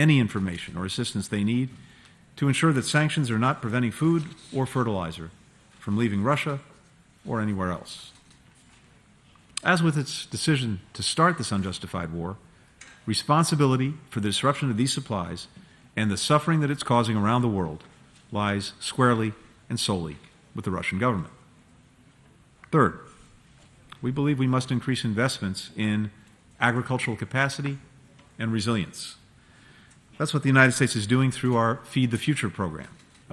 any information or assistance they need to ensure that sanctions are not preventing food or fertilizer from leaving Russia or anywhere else. As with its decision to start this unjustified war, responsibility for the disruption of these supplies and the suffering that it's causing around the world lies squarely and solely with the Russian government. Third, we believe we must increase investments in agricultural capacity and resilience. That's what the United States is doing through our Feed the Future program,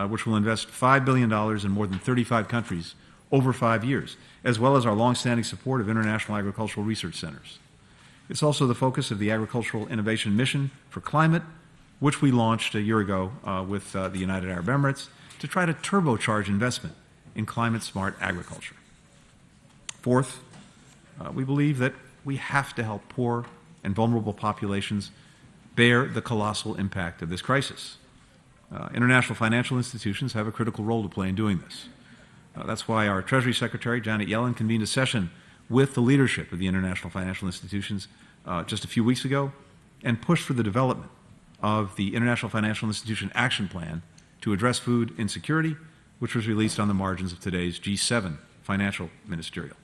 which will invest $5 billion in more than 35 countries over 5 years, as well as our longstanding support of international agricultural research centers. It's also the focus of the Agricultural Innovation Mission for Climate, which we launched a year ago with the United Arab Emirates to try to turbocharge investment in climate-smart agriculture. Fourth, we believe that we have to help poor and vulnerable populations bear the colossal impact of this crisis. International financial institutions have a critical role to play in doing this. That's why our Treasury Secretary, Janet Yellen, convened a session with the leadership of the international financial institutions just a few weeks ago and pushed for the development of the International Financial Institution Action Plan to address food insecurity, which was released on the margins of today's G7 financial ministerial.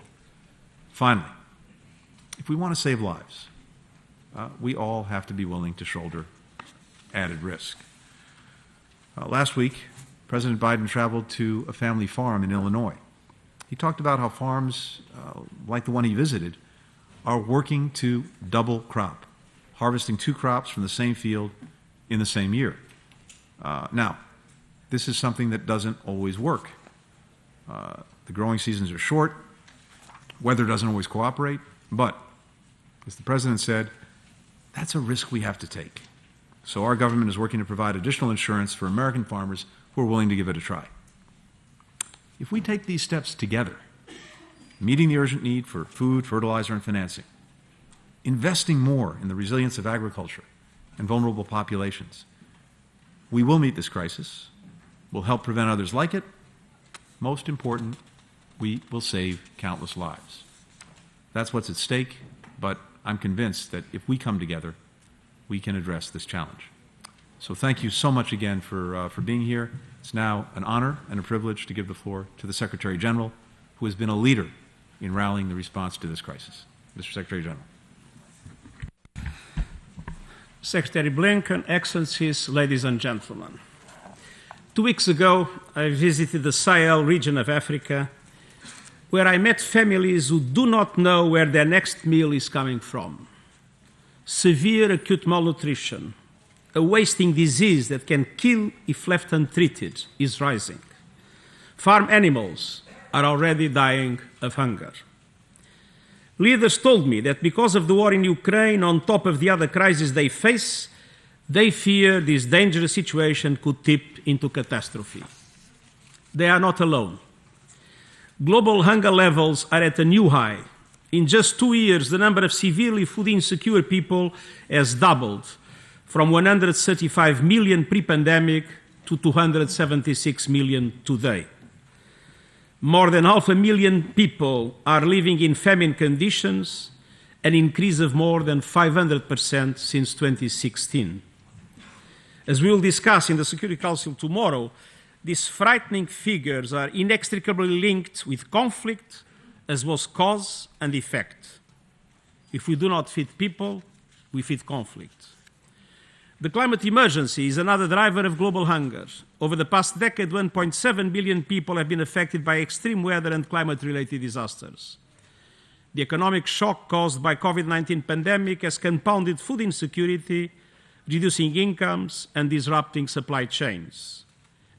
Finally, if we want to save lives, we all have to be willing to shoulder added risk. Last week, President Biden traveled to a family farm in Illinois. He talked about how farms, like the one he visited, are working to double crop, harvesting 2 crops from the same field in the same year. Now, this is something that doesn't always work. The growing seasons are short, weather doesn't always cooperate, but, as the President said, that's a risk we have to take. So our government is working to provide additional insurance for American farmers who are willing to give it a try. If we take these steps together, meeting the urgent need for food, fertilizer, and financing, investing more in the resilience of agriculture and vulnerable populations, we will meet this crisis, we'll help prevent others like it. Most important, we will save countless lives. That's what's at stake, but I'm convinced that if we come together, we can address this challenge. So thank you so much again for being here. It's now an honor and a privilege to give the floor to the Secretary General, who has been a leader in rallying the response to this crisis. Mr. Secretary General. Secretary Blinken, Excellencies, ladies and gentlemen. 2 weeks ago, I visited the Sahel region of Africa, where I met families who do not know where their next meal is coming from. Severe acute malnutrition, a wasting disease that can kill if left untreated, is rising. Farm animals are already dying of hunger. Leaders told me that because of the war in Ukraine, on top of the other crises they face, they fear this dangerous situation could tip into catastrophe. They are not alone. Global hunger levels are at a new high. In just 2 years, the number of severely food insecure people has doubled, from 135 million pre-pandemic to 276 million today. More than 500,000 people are living in famine conditions, an increase of more than 500% since 2016. As we will discuss in the Security Council tomorrow, these frightening figures are inextricably linked with conflict as was cause and effect. If we do not feed people, we feed conflict. The climate emergency is another driver of global hunger. Over the past decade, 1.7 billion people have been affected by extreme weather and climate-related disasters. The economic shock caused by COVID-19 pandemic has compounded food insecurity, reducing incomes and disrupting supply chains.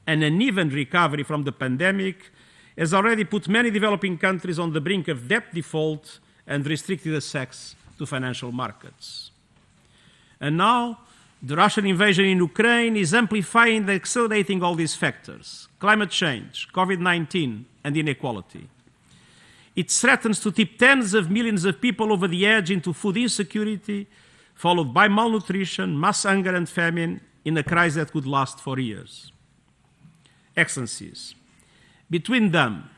An uneven recovery from the pandemic has already put many developing countries on the brink of debt default and restricted access to financial markets. And now, the Russian invasion in Ukraine is amplifying and accelerating all these factors: climate change, COVID-19, and inequality. It threatens to tip tens of millions of people over the edge into food insecurity, followed by malnutrition, mass hunger, and famine in a crisis that could last for years. Excellencies, between them,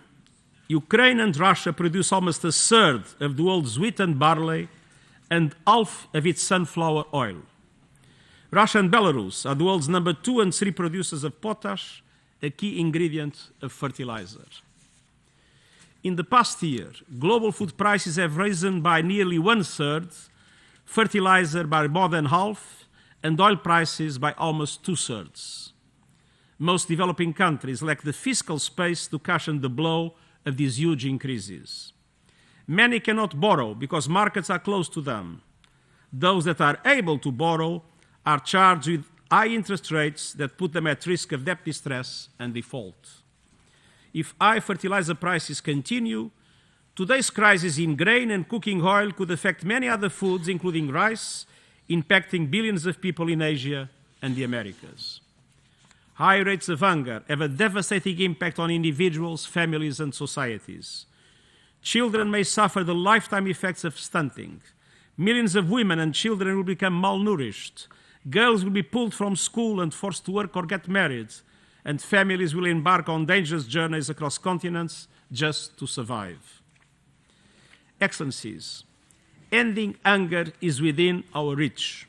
Ukraine and Russia produce almost a third of the world's wheat and barley and half of its sunflower oil. Russia and Belarus are the world's number 2 and 3 producers of potash, a key ingredient of fertilizer. In the past year, global food prices have risen by nearly 1/3, fertilizer by more than half, and oil prices by almost 2/3. Most developing countries lack the fiscal space to cushion the blow of these huge increases. Many cannot borrow because markets are closed to them. Those that are able to borrow are charged with high interest rates that put them at risk of debt distress and default. If high fertilizer prices continue, today's crisis in grain and cooking oil could affect many other foods, including rice, impacting billions of people in Asia and the Americas. High rates of hunger have a devastating impact on individuals, families, and societies. Children may suffer the lifetime effects of stunting. Millions of women and children will become malnourished. Girls will be pulled from school and forced to work or get married, and families will embark on dangerous journeys across continents just to survive. Excellencies, ending hunger is within our reach.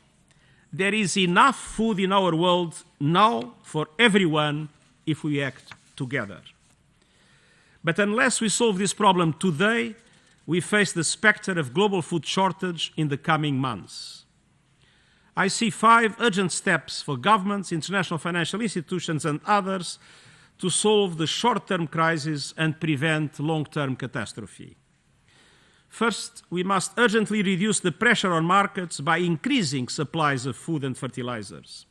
There is enough food in our world now for everyone if we act together. But unless we solve this problem today, we face the specter of global food shortage in the coming months. I see 5 urgent steps for governments, international financial institutions, and others to solve the short-term crisis and prevent long-term catastrophe. First, we must urgently reduce the pressure on markets by increasing supplies of food and fertilizers.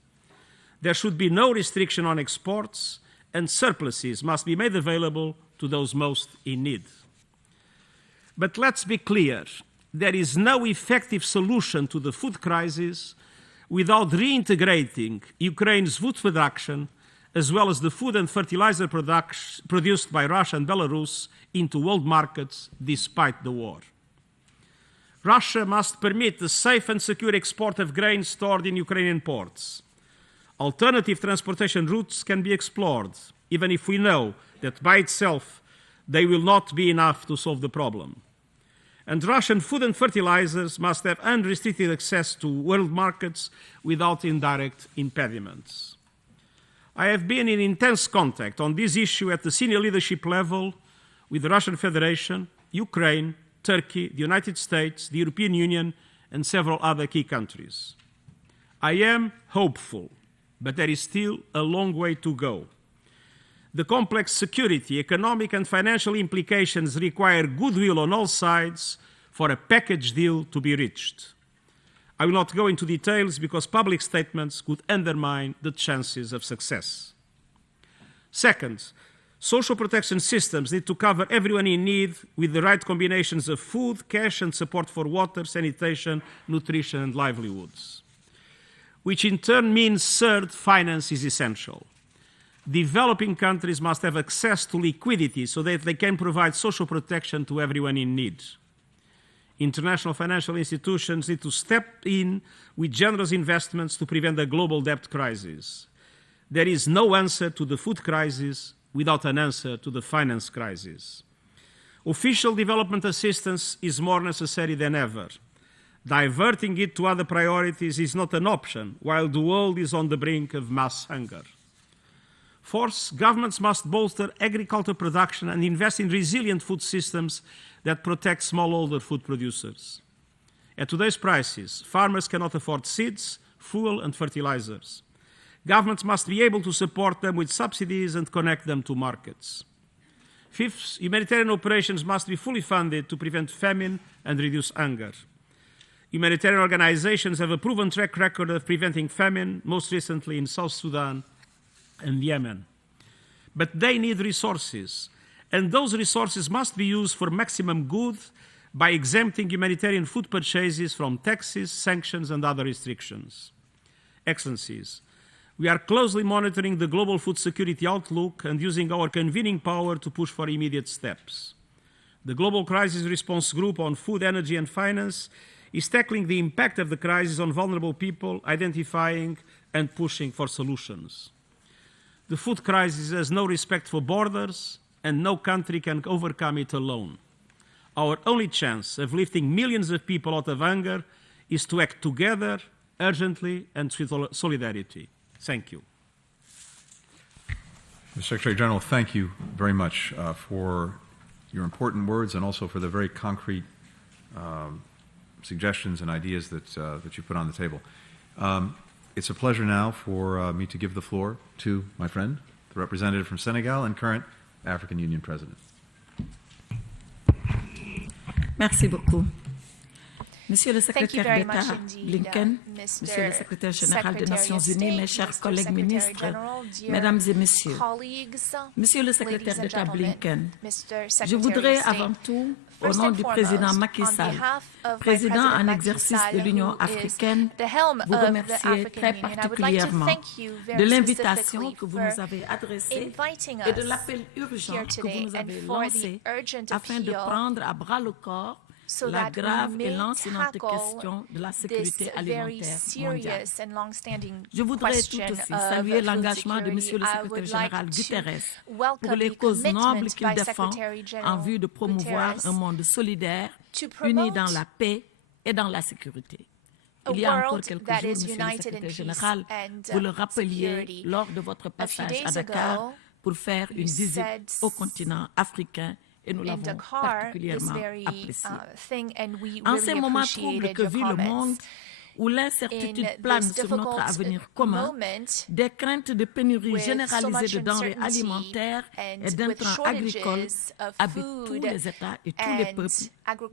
There should be no restriction on exports, and surpluses must be made available to those most in need. But let's be clear, there is no effective solution to the food crisis without reintegrating Ukraine's food production, as well as the food and fertilizer produced by Russia and Belarus, into world markets despite the war. Russia must permit the safe and secure export of grain stored in Ukrainian ports. Alternative transportation routes can be explored, even if we know that by itself they will not be enough to solve the problem. And Russian food and fertilizers must have unrestricted access to world markets without indirect impediments. I have been in intense contact on this issue at the senior leadership level with the Russian Federation, Ukraine, Turkey, the United States, the European Union, and several other key countries. I am hopeful, but there is still a long way to go. The complex security, economic, and financial implications require goodwill on all sides for a package deal to be reached. I will not go into details because public statements could undermine the chances of success. Second, social protection systems need to cover everyone in need with the right combinations of food, cash, and support for water, sanitation, nutrition, and livelihoods, which in turn means third, finance is essential. Developing countries must have access to liquidity so that they can provide social protection to everyone in need. International financial institutions need to step in with generous investments to prevent a global debt crisis. There is no answer to the food crisis without an answer to the finance crisis. Official development assistance is more necessary than ever. Diverting it to other priorities is not an option while the world is on the brink of mass hunger. Fourth, governments must bolster agricultural production and invest in resilient food systems that protect smallholder food producers. At today's prices, farmers cannot afford seeds, fuel, and fertilizers. Governments must be able to support them with subsidies and connect them to markets. Fifth, humanitarian operations must be fully funded to prevent famine and reduce hunger. Humanitarian organizations have a proven track record of preventing famine, most recently in South Sudan and Yemen. But they need resources, and those resources must be used for maximum good by exempting humanitarian food purchases from taxes, sanctions, and other restrictions. Excellencies, we are closely monitoring the global food security outlook and using our convening power to push for immediate steps. The Global Crisis Response Group on Food, Energy, and Finance is tackling the impact of the crisis on vulnerable people, identifying and pushing for solutions. The food crisis has no respect for borders, and no country can overcome it alone. Our only chance of lifting millions of people out of hunger is to act together urgently and with solidarity. Thank you. Mr. Secretary General, thank you very much for your important words and also for the very concrete suggestions and ideas that you put on the table. It's a pleasure now for me to give the floor to my friend, the representative from Senegal and current African Union President. Merci beaucoup. Monsieur le secrétaire d'État Blinken, Monsieur le secrétaire général des Nations Unies, mes chers collègues ministres, Mesdames et Messieurs, Monsieur le secrétaire d'État Blinken, je voudrais avant tout, au nom du président Macky Sall, président en exercice de l'Union africaine, vous remercier très particulièrement de l'invitation que vous nous avez adressée et de l'appel urgent que vous nous avez lancé afin de prendre à bras le corps la grave et lancinante question de la sécurité alimentaire mondiale. Je voudrais tout aussi saluer l'engagement de Monsieur le secrétaire général Guterres pour les causes nobles qu'il défend en vue de promouvoir un monde solidaire, uni dans la paix et dans la sécurité. Il y a encore quelques jours, Monsieur le secrétaire général, vous le rappeliez lors de votre passage à Dakar pour faire une visite au continent africain. Et nous l'avons particulièrement apprécié. En ces moments troubles que vit le monde, où l'incertitude plane sur notre avenir commun, des craintes de pénurie généralisée de denrées alimentaires et d'intrants agricoles habitent tous les États et tous les peuples,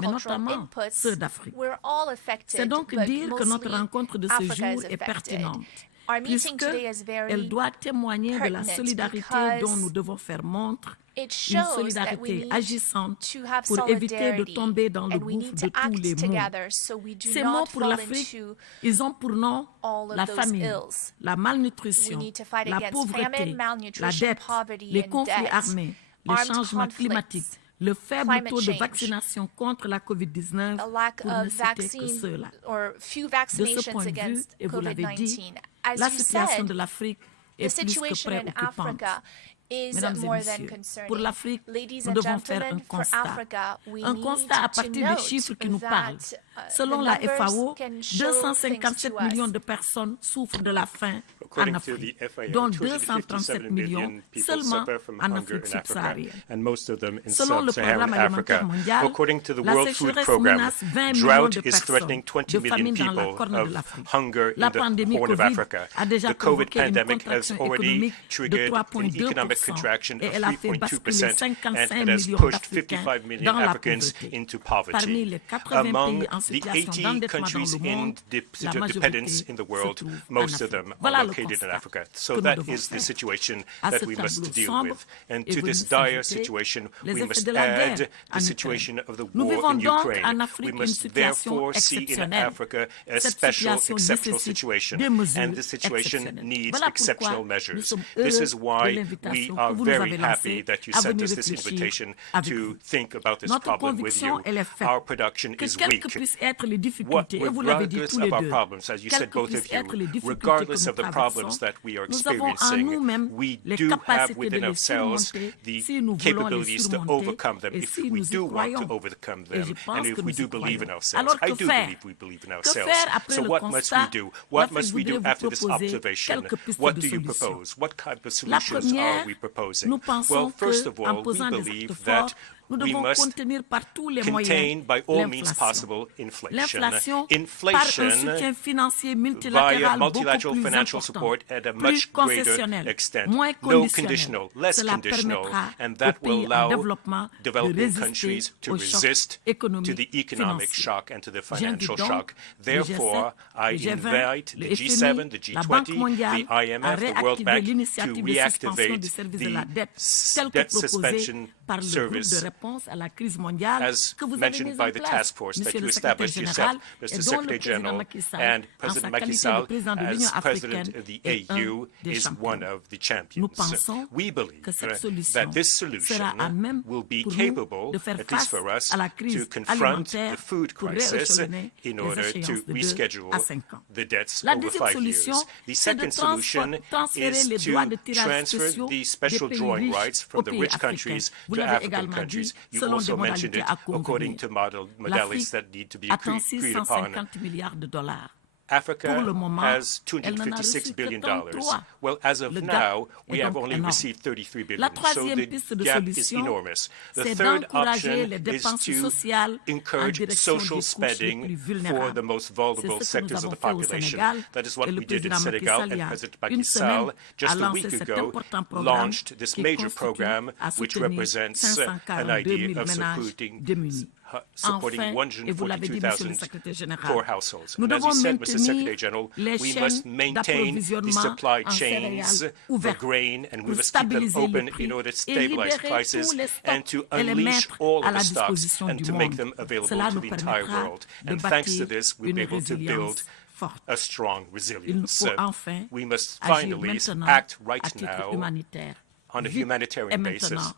mais notamment ceux d'Afrique. C'est donc dire que notre rencontre de ce jour est pertinente, puisqu'elle doit témoigner de la solidarité dont nous devons faire montre, une solidarité agissante pour éviter de tomber dans le gouffre de tous les maux. Ces mots pour l'Afrique, ils ont pour nom la famine, la malnutrition, la pauvreté, la dette, les conflits armés, les changements climatiques, le faible taux de vaccination contre la COVID-19, pour ne citer que ceux-là. De ce point de vue, et vous l'avez dit, la situation de l'Afrique est plus que préoccupante. Mesdames et messieurs, pour l'Afrique, nous devons faire un constat à partir des chiffres qui nous parlent. Selon la FAO, 257 millions de personnes souffrent de la faim en Afrique, dont 237 millions seulement en Afrique subsaharienne. Selon le Programme alimentaire mondial, la sécheresse menace 20 millions de personnes de famine dans la corne de l'Afrique. La pandémie Covid a déjà provoqué une contraction économique de 3,2%. Et elle a fait basculer 55 millions d'Africains dans la pauvreté. Parmi les 80 pays en situation d'endettement dans le monde, la majorité se trouve en Afrique. Voilà le constat que nous devons faire. À ce tableau sombre est venu s'ajouter les effets de la guerre en Ukraine. Nous vivons donc en Afrique une situation exceptionnelle. Cette situation nécessite des mesures exceptionnelles. Voilà pourquoi nous sommes heureux de l'invitation que vous nous avez lancée à venir réfléchir avec vous. Notre conviction, elle est faite que quelles que puissent être les difficultés, et vous l'avez dit tous les deux, quelles que puissent être les difficultés que nous traversons, nous avons en nous-mêmes les capacités de les surmonter si nous voulons les surmonter et si nous y croyons. Et je pense que nous y croyons. Alors que faire? Que faire après le constat? L'Afrique voudrait vous proposer quelques pistes de solutions. La première, nous pensons qu'en posant des actes forts, nous devons contenir par tous les moyens l'inflation par un soutien financier multilatéral beaucoup plus important, plus concessionnel, moins conditionnel. Cela permettra aux pays en développement de résister au choc économique et financier. J'invite donc le G7, le G20, le FMI, la Banque mondiale à réactiver l'initiative de suspension du service de la dette telle que proposée par le groupe de réponse à la crise mondiale que vous avez mis en place, Monsieur le secrétaire général, et dont le président Macky Sall, en sa qualité de président de l'Union africaine, est un des champions. Nous pensons que cette solution sera à même pour nous de faire face à la crise alimentaire pour rééchelonner les échéances de 2 à 5 ans. La deuxième solution, c'est de transférer les droits de tirage spéciaux des pays riches aux pays africains. Vous l'avez également dit, selon des modalités à convenir. L'Afrique attend 650 milliards de dollars. Africa has $256 billion. Well, as of now, we have only received $33 billion, so the gap is enormous. The third option is to encourage social spending for the most vulnerable sectors of the population. That is what we did in Senegal, and President Macky Sall, just a week ago, launched this major program, which represents an idea of supporting 142,000 poor households. And as you said, Mr. Secretary General, we must maintain the supply chains for grain, and we must keep them open in order to stabilize prices and to unleash all of the stocks and to make them available to the entire world. And thanks to this, we'll be able to build a strong resilience. We must finally act right now on a humanitarian basis,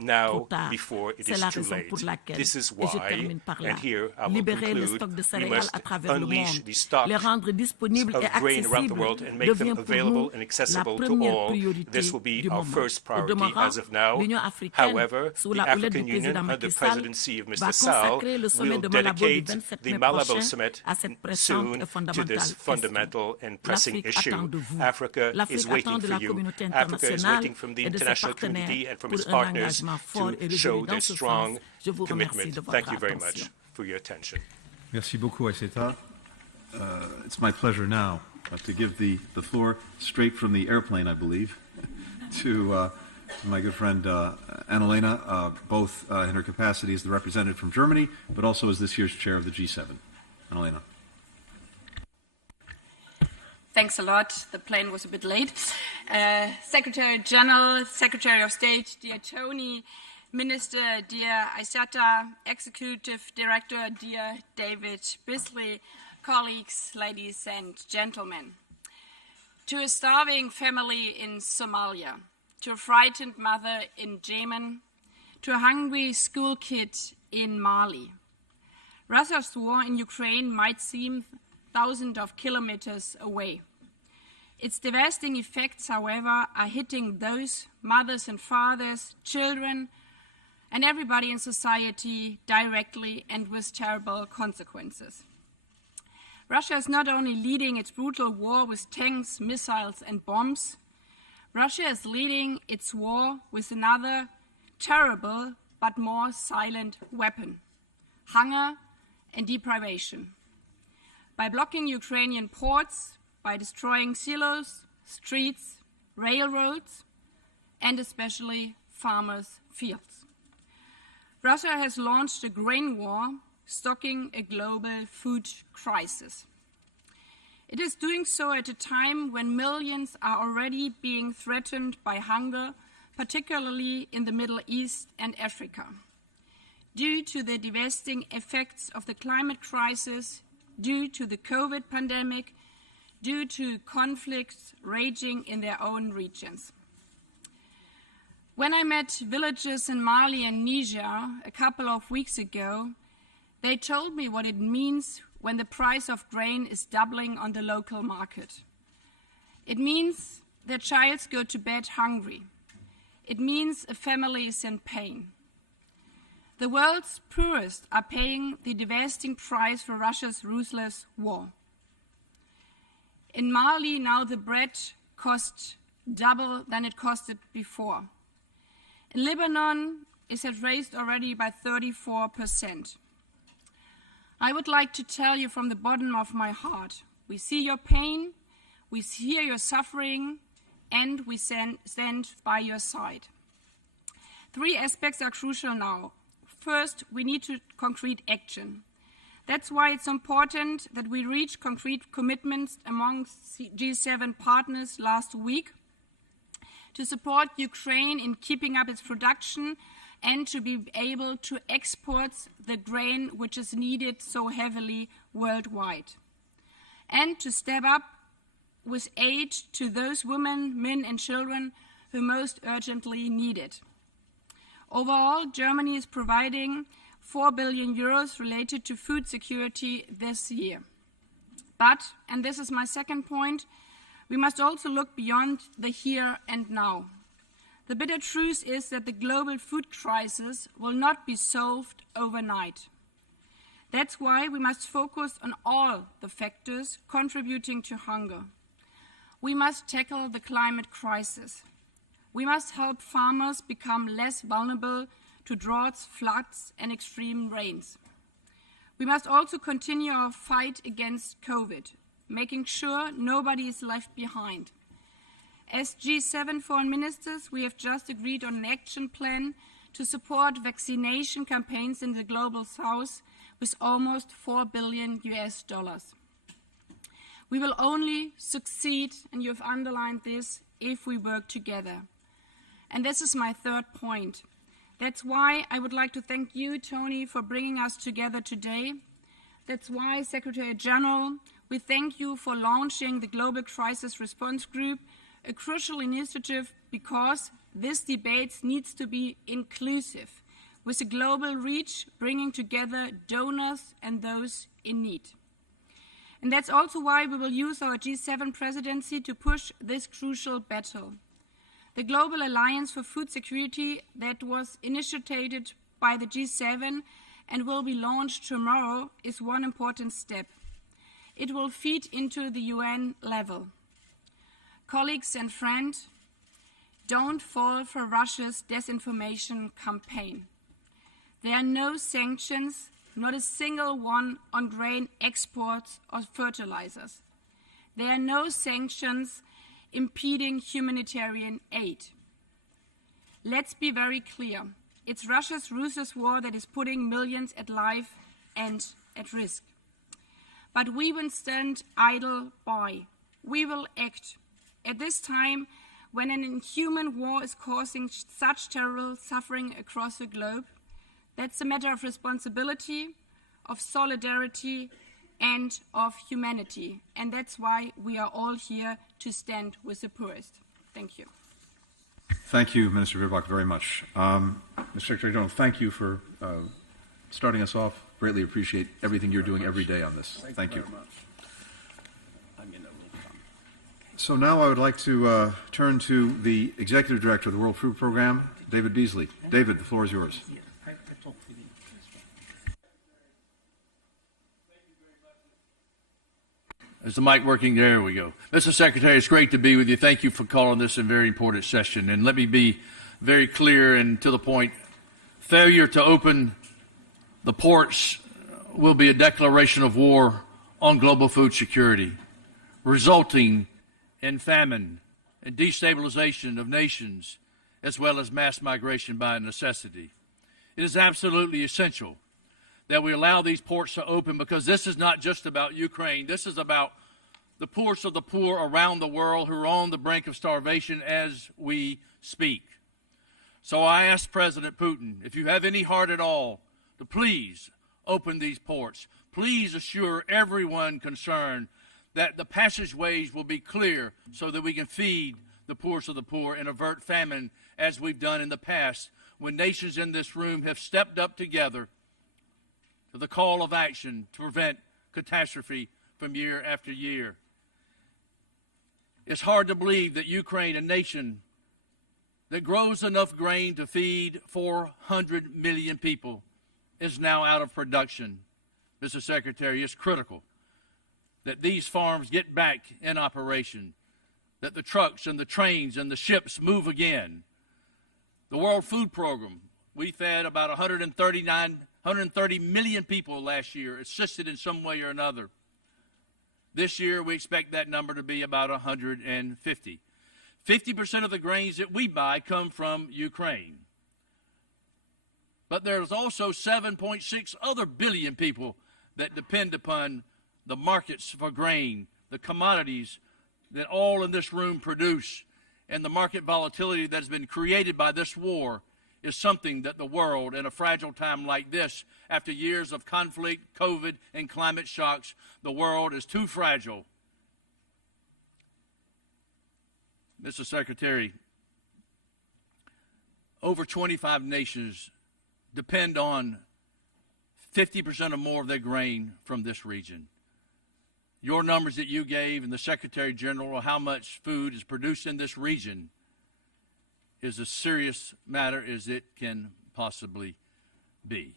now before it is too late. This is why, and here I will conclude, we must unleash the stocks of grain around the world and make them available and accessible to all. This will be our first priority as of now. However, the African Union, under the presidency of Mr. Sall, will dedicate the Malabo Summit soon to this fundamental and pressing issue. Africa is waiting for you. Africa is waiting from the international community and from its partners to show their strong commitment. Thank you very much for your attention. Merci beaucoup, Aïssata. It's my pleasure now to give the floor straight from the airplane, I believe, to my good friend Annalena, both in her capacity as the representative from Germany, but also as this year's chair of the G7. Annalena. Thanks a lot. The plane was a bit late. Secretary General, Secretary of State, dear Tony, Minister, dear Aïssata, Executive Director, dear David Bisley, colleagues, ladies and gentlemen. To a starving family in Somalia, to a frightened mother in Yemen, to a hungry school kid in Mali. Russia's war in Ukraine might seem thousands of kilometers away. Its devastating effects, however, are hitting those mothers and fathers, children, and everybody in society directly and with terrible consequences. Russia is not only leading its brutal war with tanks, missiles, and bombs, Russia is leading its war with another terrible but more silent weapon: hunger and deprivation. By blocking Ukrainian ports, by destroying silos, streets, railroads, and especially farmers' fields. Russia has launched a grain war, stocking a global food crisis. It is doing so at a time when millions are already being threatened by hunger, particularly in the Middle East and Africa, due to the devastating effects of the climate crisis, due to the COVID pandemic, due to conflicts raging in their own regions. When I met villagers in Mali and Niger a couple of weeks ago, they told me what it means when the price of grain is doubling on the local market. It means their childs go to bed hungry. It means a family is in pain. The world's poorest are paying the devastating price for Russia's ruthless war. In Mali, now the bread costs double than it costed before. In Lebanon, it has raised already by 34%. I would like to tell you from the bottom of my heart, we see your pain, we hear your suffering, and we stand by your side. Three aspects are crucial now. First, we need concrete action. That's why it's important that we reach concrete commitments among G7 partners last week to support Ukraine in keeping up its production and to be able to export the grain which is needed so heavily worldwide. And to step up with aid to those women, men and children who most urgently need it. Overall, Germany is providing 4 billion euros related to food security this year. But, and this is my second point, we must also look beyond the here and now. The bitter truth is that the global food crisis will not be solved overnight. That's why we must focus on all the factors contributing to hunger. We must tackle the climate crisis. We must help farmers become less vulnerable to droughts, floods, and extreme rains. We must also continue our fight against COVID, making sure nobody is left behind. As G7 foreign ministers, we have just agreed on an action plan to support vaccination campaigns in the global south with almost $4 billion. We will only succeed, and you have underlined this, if we work together. And this is my third point. That's why I would like to thank you, Tony, for bringing us together today. That's why, Secretary General, we thank you for launching the Global Crisis Response Group, a crucial initiative because this debate needs to be inclusive, with a global reach, bringing together donors and those in need. And that's also why we will use our G7 presidency to push this crucial battle. The Global Alliance for Food Security that was initiated by the G7 and will be launched tomorrow is one important step. It will feed into the UN level. Colleagues and friends, don't fall for Russia's disinformation campaign. There are no sanctions, not a single one, on grain exports or fertilizers. There are no sanctions impeding humanitarian aid. Let's be very clear. It's Russia's ruthless war that is putting millions at life and at risk. But we won't stand idle by. We will act. At this time, when an inhuman war is causing such terrible suffering across the globe, that's a matter of responsibility, of solidarity, and of humanity. And that's why we are all here to stand with the poorest. Thank you. Thank you, Minister Verbach, very much. Mr. Secretary General, thank you for starting us off. Greatly appreciate everything you're doing every day on this. Thank you. So now I would like to turn to the Executive Director of the World Food Program, David Beasley. David, the floor is yours. Is the mic working? There we go. Mr. Secretary, it's great to be with you. Thank you for calling this a very important session. And let me be very clear and to the point. Failure to open the ports will be a declaration of war on global food security, resulting in famine and destabilization of nations, as well as mass migration by necessity. It is absolutely essential that we allow these ports to open, because this is not just about Ukraine. This is about the poorest of the poor around the world who are on the brink of starvation as we speak. So I ask President Putin, if you have any heart at all, to please open these ports. Please assure everyone concerned that the passageways will be clear so that we can feed the poorest of the poor and avert famine, as we've done in the past when nations in this room have stepped up together to the call of action to prevent catastrophe from year after year. It's hard to believe that Ukraine, a nation that grows enough grain to feed 400 million people, is now out of production. Mr. Secretary, it's critical that these farms get back in operation, that the trucks and the trains and the ships move again. The World Food Program, we fed about 130 million people last year, assisted in some way or another. This year, we expect that number to be about 150. 50% of the grains that we buy come from Ukraine. But there's also 7.6 other billion people that depend upon the markets for grain, the commodities that all in this room produce, and the market volatility that has been created by this war is something that the world, in a fragile time like this, after years of conflict, COVID, and climate shocks, the world is too fragile. Mr. Secretary, over 25 nations depend on 50% or more of their grain from this region. Your numbers that you gave and the Secretary General of how much food is produced in this region is a serious matter as it can possibly be.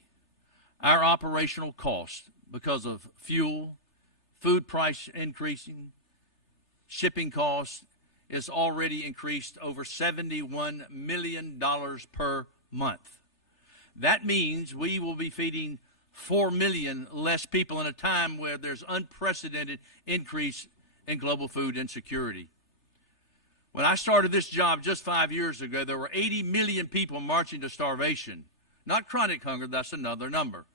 Our operational cost because of fuel, food price increasing, shipping costs is already increased over $71 million per month. That means we will be feeding 4 million less people in a time where there's unprecedented increase in global food insecurity. When I started this job just 5 years ago, there were 80 million people marching to starvation. Not chronic hunger, that's another number.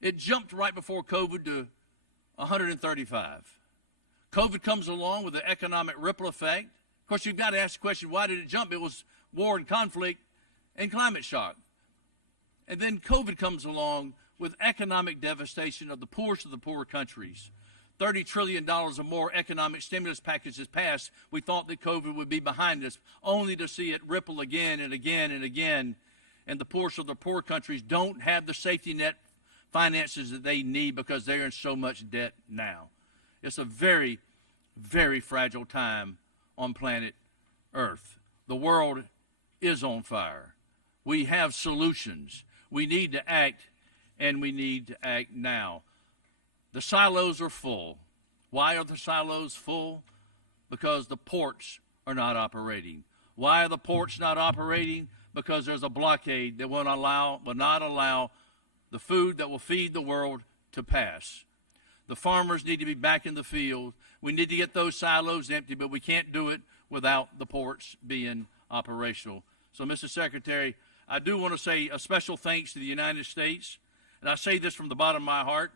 It jumped right before COVID to 135. COVID comes along with the economic ripple effect. Of course, you've got to ask the question, why did it jump? It was war and conflict and climate shock. And then COVID comes along with economic devastation of the poorest of the poor countries. $30 trillion or more economic stimulus packages passed. We thought that COVID would be behind us, only to see it ripple again and again and again. And the poorest of the poor countries don't have the safety net finances that they need because they're in so much debt now. It's a very, very fragile time on planet Earth. The world is on fire. We have solutions. We need to act, and we need to act now. The silos are full. Will are the silos full? Because the ports are not operating. Why are the ports not operating? Because there's a blockade that will not allow the food that will feed the world to pass. The farmers need to be back in the field. We need to get those silos empty, but we can't do it without the ports being operational. So, Mr. Secretary, I do want to say a special thanks to the United States, and I say this from the bottom of my heart.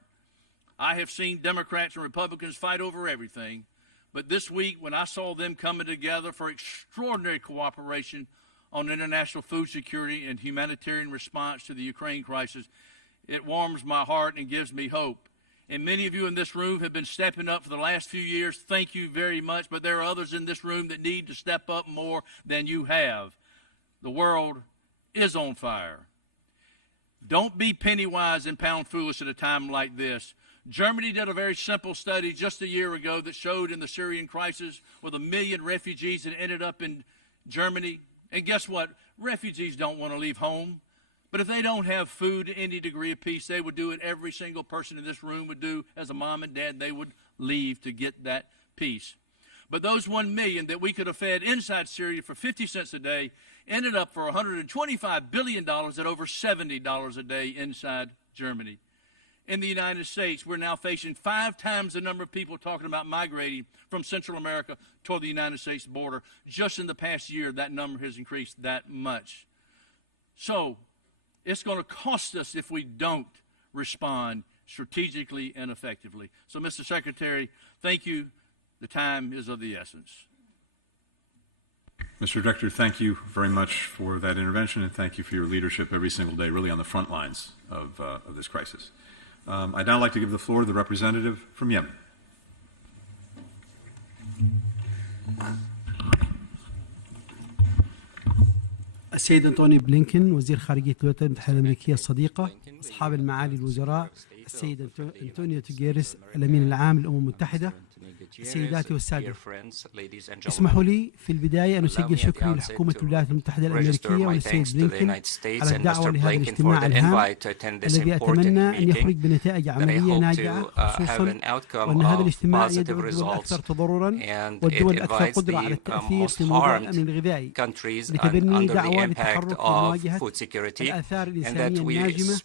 I have seen Democrats and Republicans fight over everything, but this week when I saw them coming together for extraordinary cooperation on international food security and humanitarian response to the Ukraine crisis, it warms my heart and gives me hope. And many of you in this room have been stepping up for the last few years. Thank you very much, but there are others in this room that need to step up more than you have. The world is on fire. Don't be penny wise and pound foolish at a time like this. Germany did a very simple study just a year ago that showed in the Syrian crisis with 1 million refugees that ended up in Germany. And guess what? Refugees don't want to leave home. But if they don't have food to any degree of peace, they would do what every single person in this room would do as a mom and dad. They would leave to get that peace. But those 1 million that we could have fed inside Syria for 50 cents a day ended up for $125 billion at over $70 a day inside Germany. In the United States, we're now facing 5 times the number of people talking about migrating from Central America toward the United States border. Just in the past year, that number has increased that much. So it's going to cost us if we don't respond strategically and effectively. So, Mr. Secretary, thank you. The time is of the essence. Mr. Director, thank you very much for that intervention, and thank you for your leadership every single day, really on the front lines of this crisis. I'd now like to give the floor to the representative from Yemen. السيد أنتوني بلينكن وزير خارجية الولايات المتحدة الأمريكية الصديقة، أصحاب المعالي الوزراء، السيد أنطونيو تيغيرس الأمين العام للأمم المتحدة، سيداتي والسادة، اسمحوا لي في البداية أن أسجل شكري لحكومة الولايات المتحدة الأمريكية والسيد بلينكن على الدعوة لهذا الاجتماع الهام الذي أتمنى أن يخرج بنتائج عملية ناجعة، خصوصا وأن هذا الاجتماع يدعو الدول الأكثر تضررا والدول الأكثر قدرة على التأثير في موضوع الأمن الغذائي لتبني دعوة للتحرك لمواجهة الآثار الإنسانية الناجمة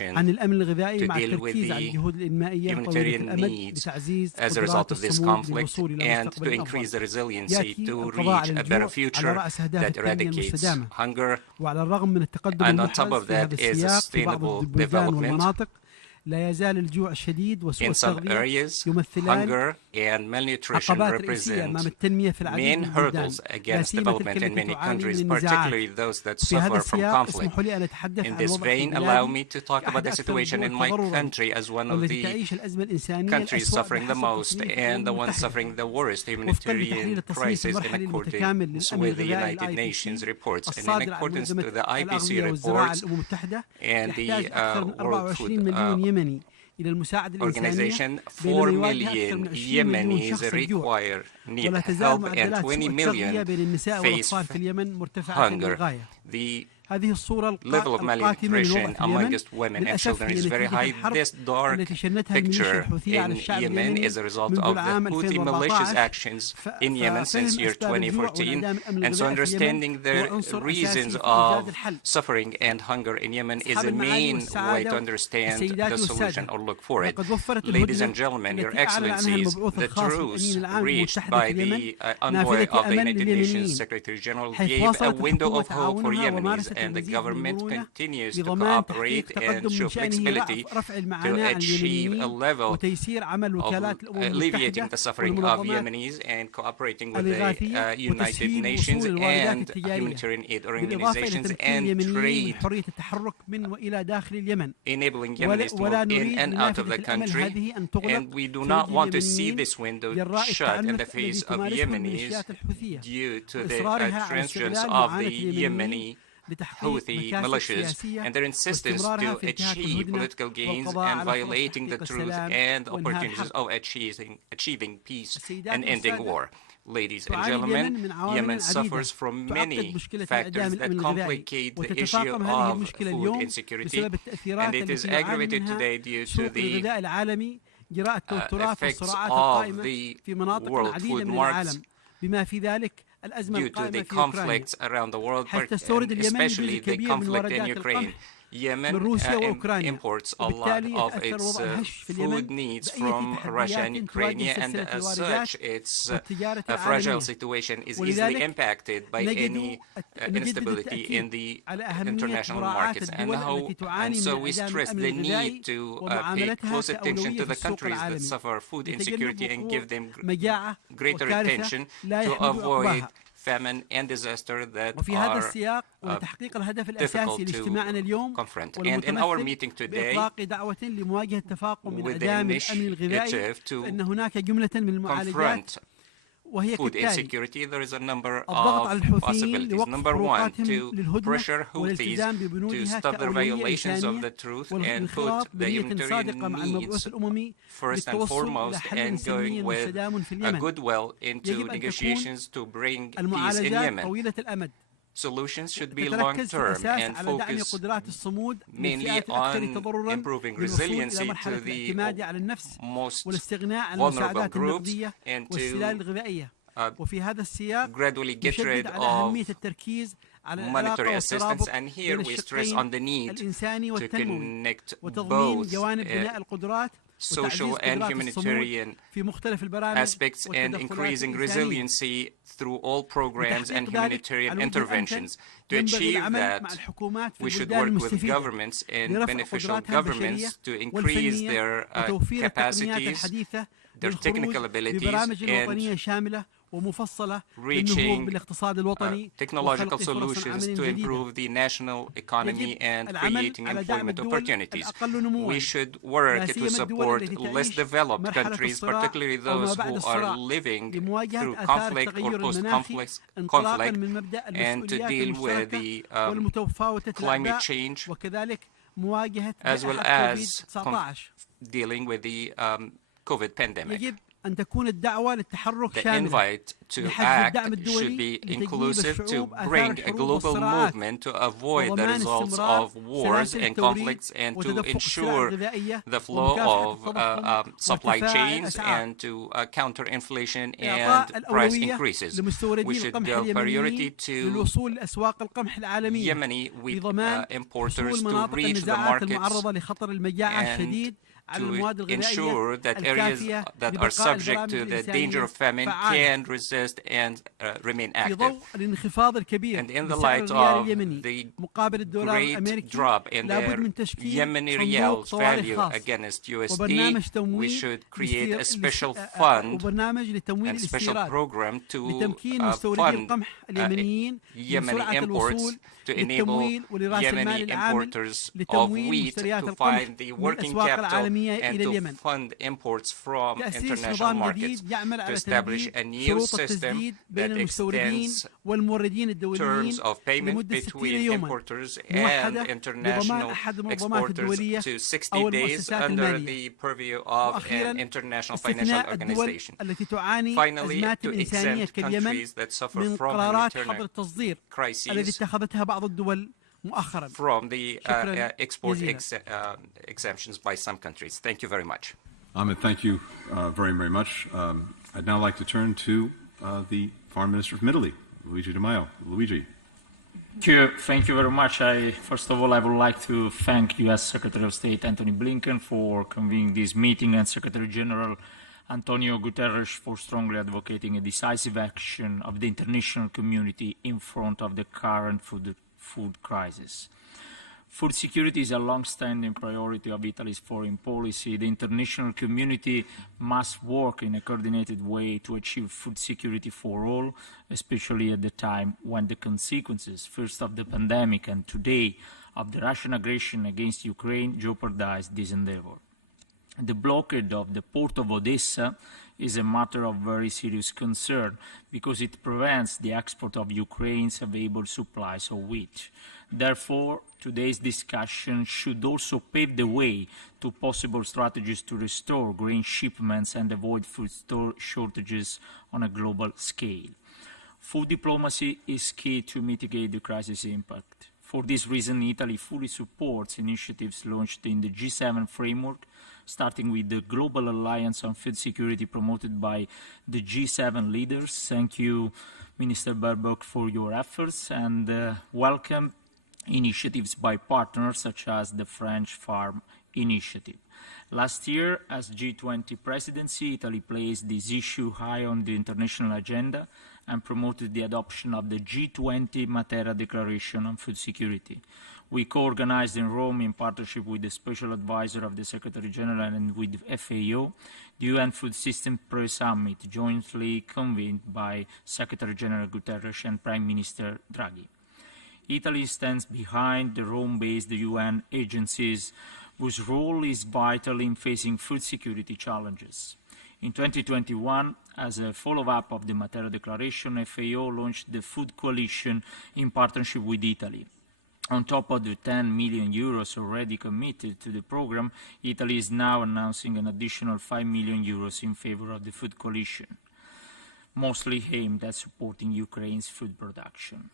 عن الأمن الغذائي مع التركيز على الجهود الإنمائية طويلة الأمد لتعزيز as a result of this conflict and to increase the resiliency to reach a better future that eradicates hunger. And on top of that is sustainable development. In some areas, hunger and malnutrition represent main hurdles against development in many countries, particularly those that suffer from conflict. In this vein, allow me to talk about the situation in my country as one of the countries suffering the most and the one suffering the worst humanitarian crisis in accordance with the United Nations reports. And in accordance to the IPC reports and the World Food Organization, 4 million Yemenis need help and 20 million face hunger. The level of malnutrition amongst women and children is very high. This dark picture in Yemen is a result of the Houthi militias' actions in Yemen since year 2014. And so understanding the reasons of suffering and hunger in Yemen is a main way to understand the solution or look for it. Ladies and gentlemen, Your Excellencies, the truce reached by the envoy of the United Nations Secretary General gave a window of hope for Yemenis, and the government continues to cooperate and show flexibility to achieve a level of alleviating the suffering of Yemenis and cooperating with the United Nations and humanitarian aid organizations and trade, enabling Yemenis to move in and out of the country. And we do not want to see this window shut in the face of Yemenis due to the transience of the Yemeni Houthi militias and their insistence to achieve political gains and violating the truth and opportunities of achieving peace and ending war. Ladies and gentlemen, Yemen suffers from many factors that complicate the issue of food insecurity, and it is aggravated today due to the effects of the world food markets due to the conflicts around the world, especially the conflict in Ukraine. Yemen imports a lot of its food needs from Russia and Ukraine, and as such, its fragile situation is easily impacted by any instability in the international markets. And so we stress the need to pay close attention to the countries that suffer food insecurity and give them greater attention to avoid famine and disaster that are difficult to confront. And in our meeting today, with the initiative to confront food insecurity, there is a number of possibilities. Number one, to pressure Houthis to stop their violations of the truth and put the humanitarian needs first and foremost, and going with a goodwill into negotiations to bring peace in Yemen. Solutions should be long-term and focus mainly on improving resiliency to the most vulnerable groups and to gradually get rid of monetary assistance. And here we stress on the need to connect both social and humanitarian aspects and increasing resiliency through all programs and humanitarian interventions. To achieve that, we should work with governments and beneficial governments to increase their capacities, their technical abilities, and reaching technological solutions to improve the national economy and creating employment opportunities. We should work to support less developed countries, particularly those who are living through conflict or post-conflict, and to deal with the climate change, as well as dealing with the COVID pandemic. The invite to act should be inclusive to bring a global movement to avoid the results of wars and conflicts and to ensure the flow of supply chains and to counter inflation and price increases. We should give priority to Yemeni wheat importers to reach the markets and to ensure that areas that are subject to the danger of famine can resist and remain active. And in the light of the great drop in the Yemeni Riyal's value against USD, we should create a special fund and special program to fund Yemeni imports to enable Yemeni importers of wheat to find the working capital and to fund imports from international markets, to establish a new system that extends terms of payment between importers and international exporters to 60 days under the purview of an international financial organization. Finally, to exempt countries that suffer from humanitarian crises from the export exemptions by some countries. Thank you very much. Ahmed, thank you very, very much. I'd now like to turn to the Foreign Minister from Italy, Luigi Di Maio. Luigi. Thank you very much. First of all, I would like to thank U.S. Secretary of State Antony Blinken for convening this meeting and Secretary General Antonio Guterres for strongly advocating a decisive action of the international community in front of the current food crisis. Food security is a long-standing priority of Italy's foreign policy. The international community must work in a coordinated way to achieve food security for all, especially at the time when the consequences, first of the pandemic and today of the Russian aggression against Ukraine, jeopardize this endeavor. The blockade of the port of Odessa is a matter of very serious concern because it prevents the export of Ukraine's available supplies of wheat. Therefore, today's discussion should also pave the way to possible strategies to restore grain shipments and avoid food shortages on a global scale. Food diplomacy is key to mitigate the crisis impact. For this reason, Italy fully supports initiatives launched in the G7 framework, starting with the Global Alliance on Food Security promoted by the G7 leaders. Thank you, Minister Baerbock, for your efforts, and welcome initiatives by partners such as the French Farm Initiative. Last year, as G20 presidency, Italy placed this issue high on the international agenda and promoted the adoption of the G20 Matera Declaration on Food Security. We co-organized in Rome, in partnership with the Special Advisor of the Secretary General and with FAO, the UN Food System Pre-Summit, jointly convened by Secretary General Guterres and Prime Minister Draghi. Italy stands behind the Rome-based UN agencies whose role is vital in facing food security challenges. In 2021, as a follow-up of the Matera Declaration, FAO launched the Food Coalition in partnership with Italy. On top of the 10 million euros already committed to the program, Italy is now announcing an additional 5 million euros in favor of the Food Coalition, mostly aimed at supporting Ukraine's food production.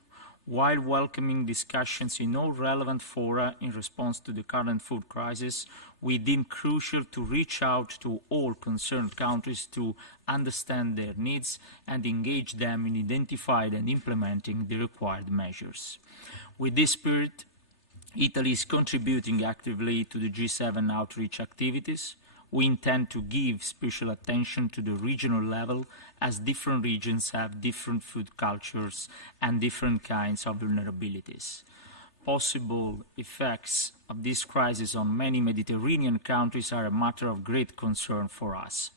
While welcoming discussions in all relevant fora in response to the current food crisis, we deem crucial to reach out to all concerned countries to understand their needs and engage them in identifying and implementing the required measures. With this spirit, Italy is contributing actively to the G7 outreach activities. We intend to give special attention to the regional level, as different regions have different food cultures and different kinds of vulnerabilities. Possible effects of this crisis on many Mediterranean countries are a matter of great concern for us.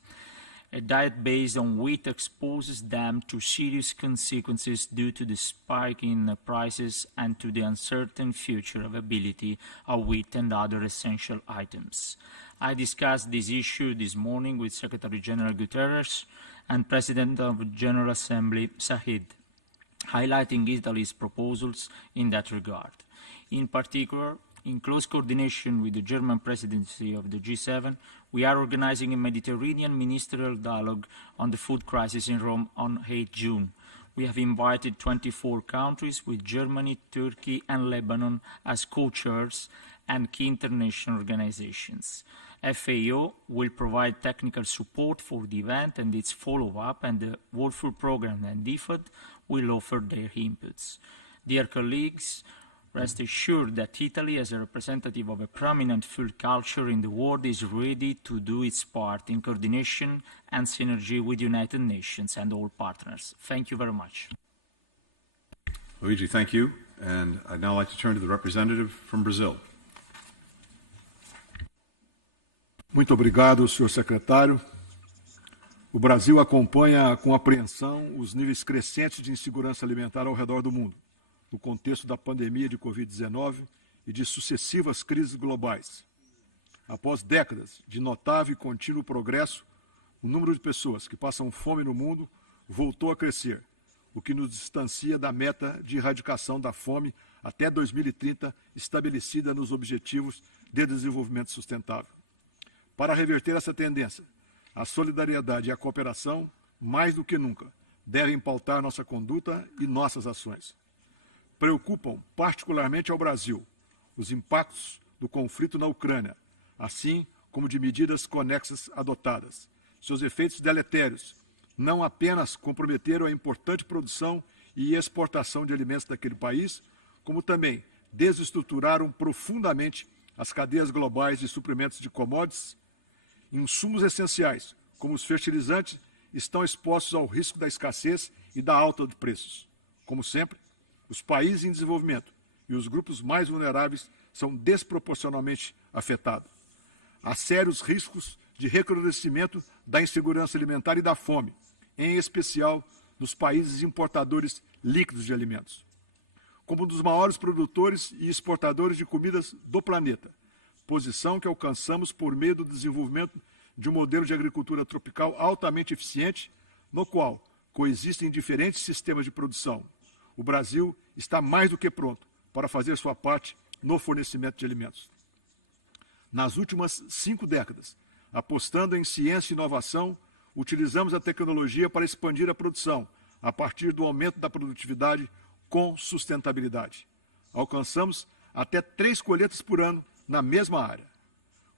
A diet based on wheat exposes them to serious consequences due to the spike in prices and to the uncertain future availability of wheat and other essential items. I discussed this issue this morning with Secretary General Guterres and President of the General Assembly, Said, highlighting Italy's proposals in that regard. In particular, in close coordination with the German presidency of the G7, we are organizing a Mediterranean ministerial dialogue on the food crisis in Rome on 8 June. We have invited 24 countries, with Germany, Turkey, and Lebanon as co-chairs, and key international organizations. FAO will provide technical support for the event and its follow-up, and the World Food Programme and DFID will offer their inputs. Dear colleagues, rest assured that Italy, as a representative of a prominent food culture in the world, is ready to do its part in coordination and synergy with the United Nations and all partners. Thank you very much. Luigi, thank you. And I'd now like to turn to the representative from Brazil. Muito obrigado, senhor secretário. O Brasil acompanha com apreensão os níveis crescentes de insegurança alimentar ao redor do mundo, no contexto da pandemia de Covid-19 e de sucessivas crises globais. Após décadas de notável e contínuo progresso, o número de pessoas que passam fome no mundo voltou a crescer, o que nos distancia da meta de erradicação da fome até 2030, estabelecida nos Objetivos de Desenvolvimento Sustentável. Para reverter essa tendência, a solidariedade e a cooperação, mais do que nunca, devem pautar nossa conduta e nossas ações. preocupam particularmente ao Brasil os impactos do conflito na Ucrânia, assim como de medidas conexas adotadas. Seus efeitos deletérios não apenas comprometeram a importante produção e exportação de alimentos daquele país, como também desestruturaram profundamente as cadeias globais de suprimentos de commodities. Insumos essenciais, como os fertilizantes, estão expostos ao risco da escassez e da alta de preços. Como sempre, os países em desenvolvimento e os grupos mais vulneráveis são desproporcionalmente afetados. Há sérios riscos de recrudescimento da insegurança alimentar e da fome, em especial nos países importadores líquidos de alimentos. Como um dos maiores produtores e exportadores de comidas do planeta, posição que alcançamos por meio do desenvolvimento de um modelo de agricultura tropical altamente eficiente, no qual coexistem diferentes sistemas de produção. O Brasil está mais do que pronto para fazer sua parte no fornecimento de alimentos. Nas últimas 5 décadas, apostando em ciência e inovação, utilizamos a tecnologia para expandir a produção, a partir do aumento da produtividade com sustentabilidade. Alcançamos até 3 colheitas por ano na mesma área.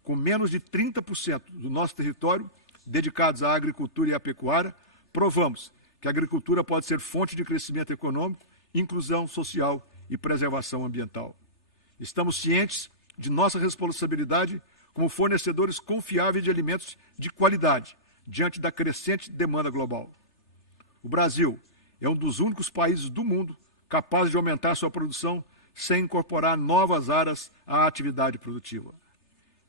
Com menos de 30% do nosso território dedicados à agricultura e à pecuária, provamos que a agricultura pode ser fonte de crescimento econômico, inclusão social e preservação ambiental. Estamos cientes de nossa responsabilidade como fornecedores confiáveis de alimentos de qualidade, diante da crescente demanda global. O Brasil é um dos únicos países do mundo capaz de aumentar sua produção sem incorporar novas áreas à atividade produtiva.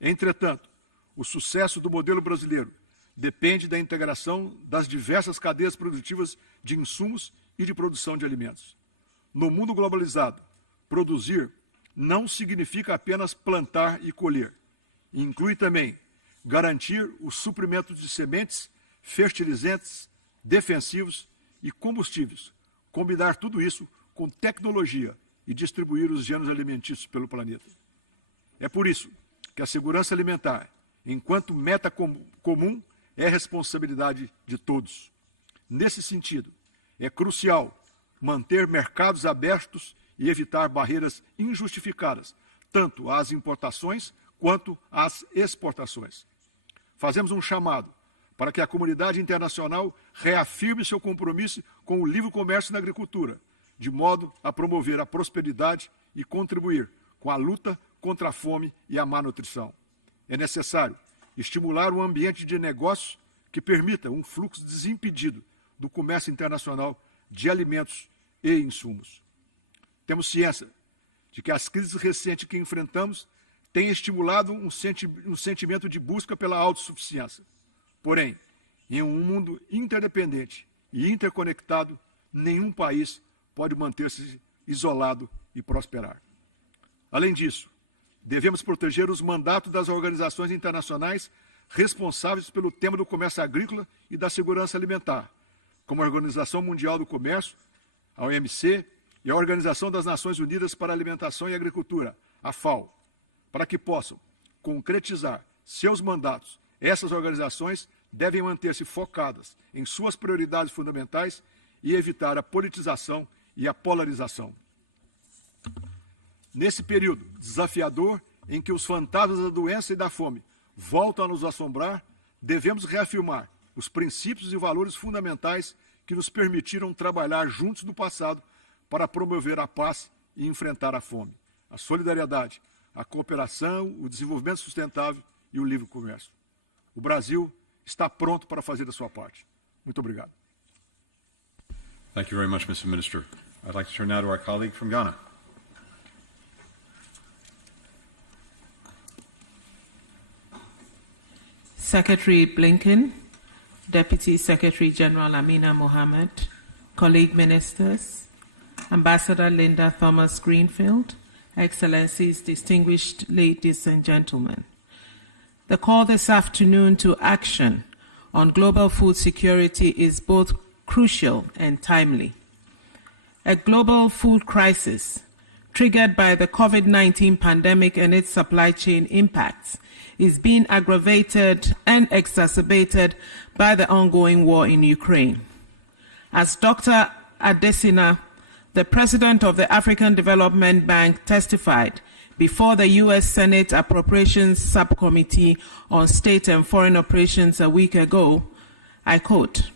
Entretanto, o sucesso do modelo brasileiro depende da integração das diversas cadeias produtivas de insumos e de produção de alimentos. No mundo globalizado, produzir não significa apenas plantar e colher. Inclui também garantir o suprimento de sementes, fertilizantes, defensivos e combustíveis, combinar tudo isso com tecnologia e distribuir os gêneros alimentícios pelo planeta. É por isso que a segurança alimentar, enquanto meta comum, é responsabilidade de todos. Nesse sentido, é crucial manter mercados abertos e evitar barreiras injustificadas, tanto às importações quanto às exportações. Fazemos um chamado para que a comunidade internacional reafirme seu compromisso com o livre comércio na agricultura, de modo a promover a prosperidade e contribuir com a luta contra a fome e a má nutrição. É necessário estimular um ambiente de negócios que permita um fluxo desimpedido do comércio internacional de alimentos e insumos. Temos ciência de que as crises recentes que enfrentamos têm estimulado um sentimento de busca pela autossuficiência. Porém, em um mundo interdependente e interconectado, nenhum país pode manter-se isolado e prosperar. Além disso, devemos proteger os mandatos das organizações internacionais responsáveis pelo tema do comércio agrícola e da segurança alimentar, como a Organização Mundial do Comércio, a OMC, e a Organização das Nações Unidas para a Alimentação e Agricultura, a FAO, para que possam concretizar seus mandatos. Essas organizações devem manter-se focadas em suas prioridades fundamentais e evitar a politização e a polarização. Nesse período desafiador em que os fantasmas da doença e da fome voltam a nos assombrar, devemos reafirmar os princípios e valores fundamentais que nos permitiram trabalhar juntos no passado para promover a paz e enfrentar a fome, a solidariedade, a cooperação, o desenvolvimento sustentável e o livre comércio. O Brasil está pronto para fazer a sua parte. Muito obrigado. Thank you very much, Mr. Minister. I'd like to turn now to our colleague from Ghana. Secretary Blinken, Deputy Secretary General Amina Mohammed, colleague ministers, Ambassador Linda Thomas-Greenfield, Excellencies, distinguished ladies and gentlemen. The call this afternoon to action on global food security is both crucial and timely. A global food crisis triggered by the COVID-19 pandemic and its supply chain impacts is being aggravated and exacerbated by the ongoing war in Ukraine. As Dr. Adesina, the president of the African Development Bank testified before the U.S. Senate Appropriations Subcommittee on State and Foreign Operations a week ago, I quote,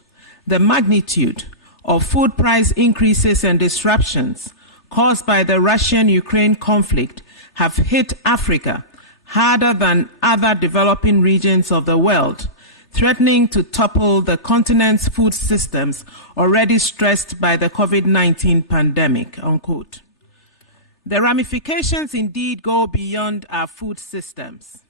"The magnitude of food price increases and disruptions caused by the Russian-Ukraine conflict have hit Africa harder than other developing regions of the world, threatening to topple the continent's food systems already stressed by the COVID-19 pandemic," unquote. The ramifications indeed go beyond our food systems.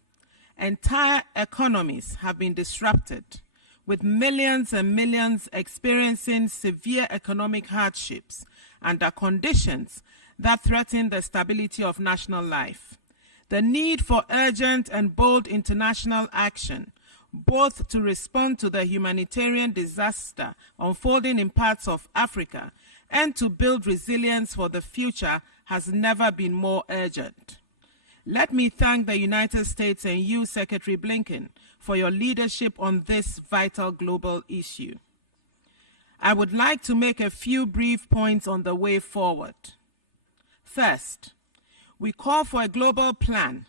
Entire economies have been disrupted, with millions and millions experiencing severe economic hardships under conditions that threaten the stability of national life. The need for urgent and bold international action, both to respond to the humanitarian disaster unfolding in parts of Africa and to build resilience for the future, has never been more urgent. Let me thank the United States and you, Secretary Blinken, for your leadership on this vital global issue. I would like to make a few brief points on the way forward. First, we call for a global plan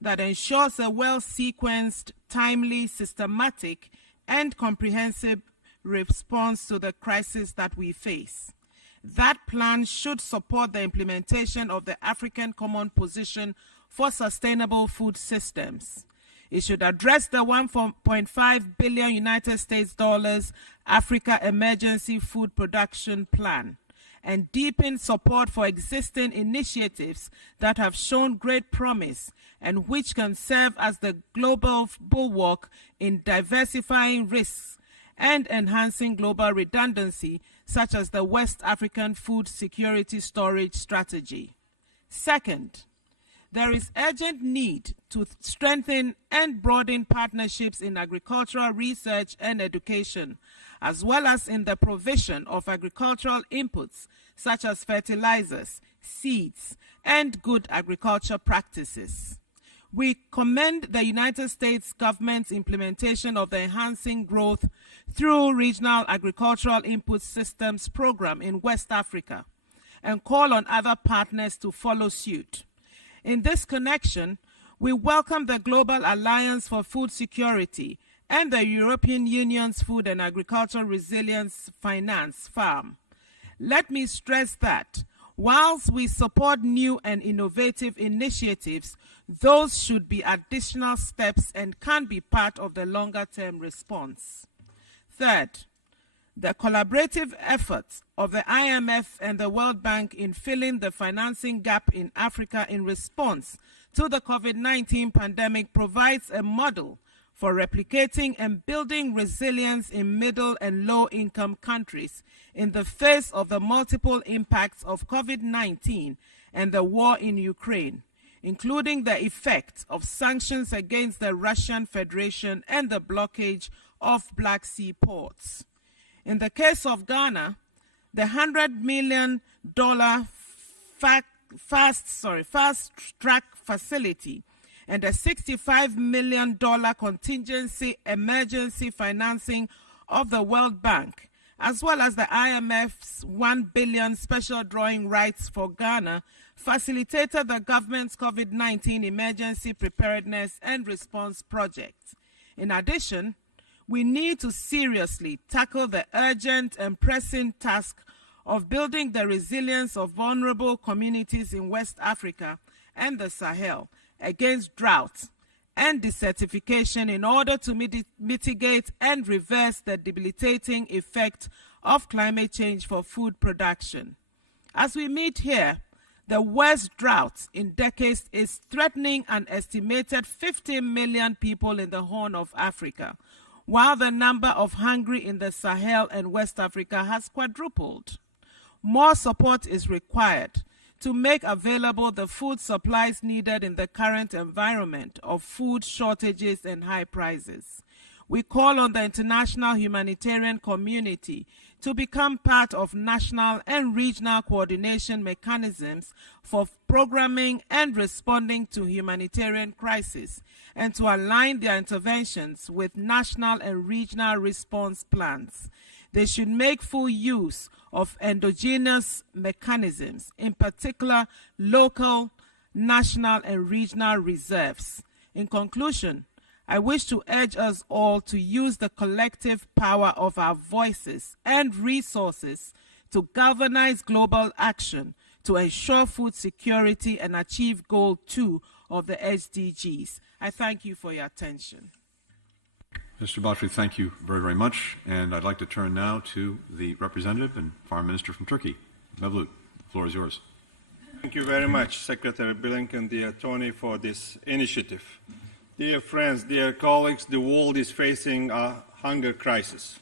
that ensures a well-sequenced, timely, systematic, and comprehensive response to the crisis that we face. That plan should support the implementation of the African Common Position for Sustainable Food Systems. It should address the $1.5 billion United States dollars Africa Emergency Food Production Plan and deepen support for existing initiatives that have shown great promise and which can serve as the global bulwark in diversifying risks and enhancing global redundancy, such as the West African Food Security Storage Strategy. Second, there is urgent need to strengthen and broaden partnerships in agricultural research and education, as well as in the provision of agricultural inputs such as fertilizers, seeds, and good agriculture practices. We commend the United States government's implementation of the Enhancing Growth through Regional Agricultural Input Systems program in West Africa and call on other partners to follow suit. In this connection, we welcome the Global Alliance for Food Security and the European Union's Food and Agricultural Resilience Finance Farm. Let me stress that whilst we support new and innovative initiatives, those should be additional steps and can be part of the longer-term response. Third, the collaborative efforts of the IMF and the World Bank in filling the financing gap in Africa in response to the COVID-19 pandemic provides a model for replicating and building resilience in middle and low-income countries in the face of the multiple impacts of COVID-19 and the war in Ukraine, including the effect of sanctions against the Russian Federation and the blockage of Black Sea ports. In the case of Ghana, the $100 million fast-track facility and a $65 million contingency emergency financing of the World Bank, as well as the IMF's $1 billion special drawing rights for Ghana, facilitated the government's COVID-19 emergency preparedness and response project. In addition, we need to seriously tackle the urgent and pressing task of building the resilience of vulnerable communities in West Africa and the Sahel against drought and desertification in order to mitigate and reverse the debilitating effect of climate change for food production. As we meet here, the worst drought in decades is threatening an estimated 50 million people in the Horn of Africa, while the number of hungry in the Sahel and West Africa has quadrupled. More support is required to make available the food supplies needed in the current environment of food shortages and high prices. We call on the international humanitarian community to become part of national and regional coordination mechanisms for programming and responding to humanitarian crises, and to align their interventions with national and regional response plans. They should make full use of endogenous mechanisms, in particular local, national, and regional reserves. In conclusion, I wish to urge us all to use the collective power of our voices and resources to galvanize global action to ensure food security and achieve Goal 2 of the SDGs. I thank you for your attention. Mr. Batri, thank you very, very much. And I'd like to turn now to the representative and Foreign Minister from Turkey, Mevlut. The floor is yours. Thank you very much, Secretary Blinken, dear Tony, for this initiative. Dear friends, dear colleagues, the world is facing a hunger crisis.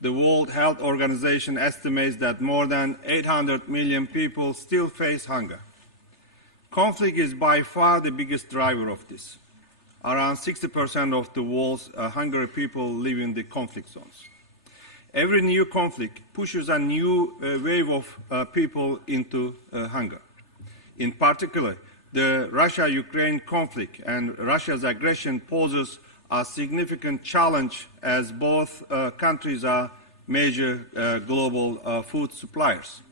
The World Health Organization estimates that more than 800 million people still face hunger. Conflict is by far the biggest driver of this. Around 60% of the world's hungry people live in the conflict zones. Every new conflict pushes a new wave of people into hunger. In particular, the Russia-Ukraine conflict and Russia's aggression poses a significant challenge as both countries are major global food suppliers.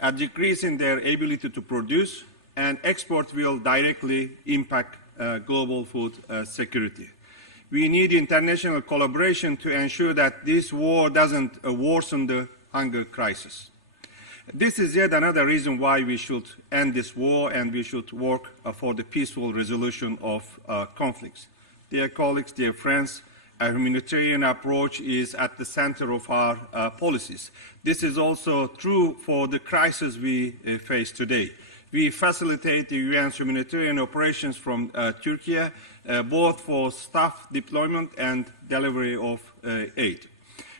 A decrease in their ability to produce and export will directly impact global food security. We need international collaboration to ensure that this war doesn't worsen the hunger crisis. This is yet another reason why we should end this war and we should work for the peaceful resolution of conflicts. Dear colleagues, dear friends, a humanitarian approach is at the center of our policies. This is also true for the crisis we face today. We facilitate the UN's humanitarian operations from Turkey, both for staff deployment and delivery of aid.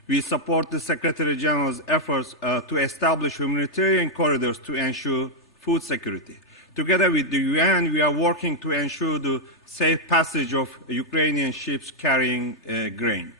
We support the Secretary General's efforts to establish humanitarian corridors to ensure food security. Together with the UN, we are working to ensure the safe passage of Ukrainian ships carrying grain.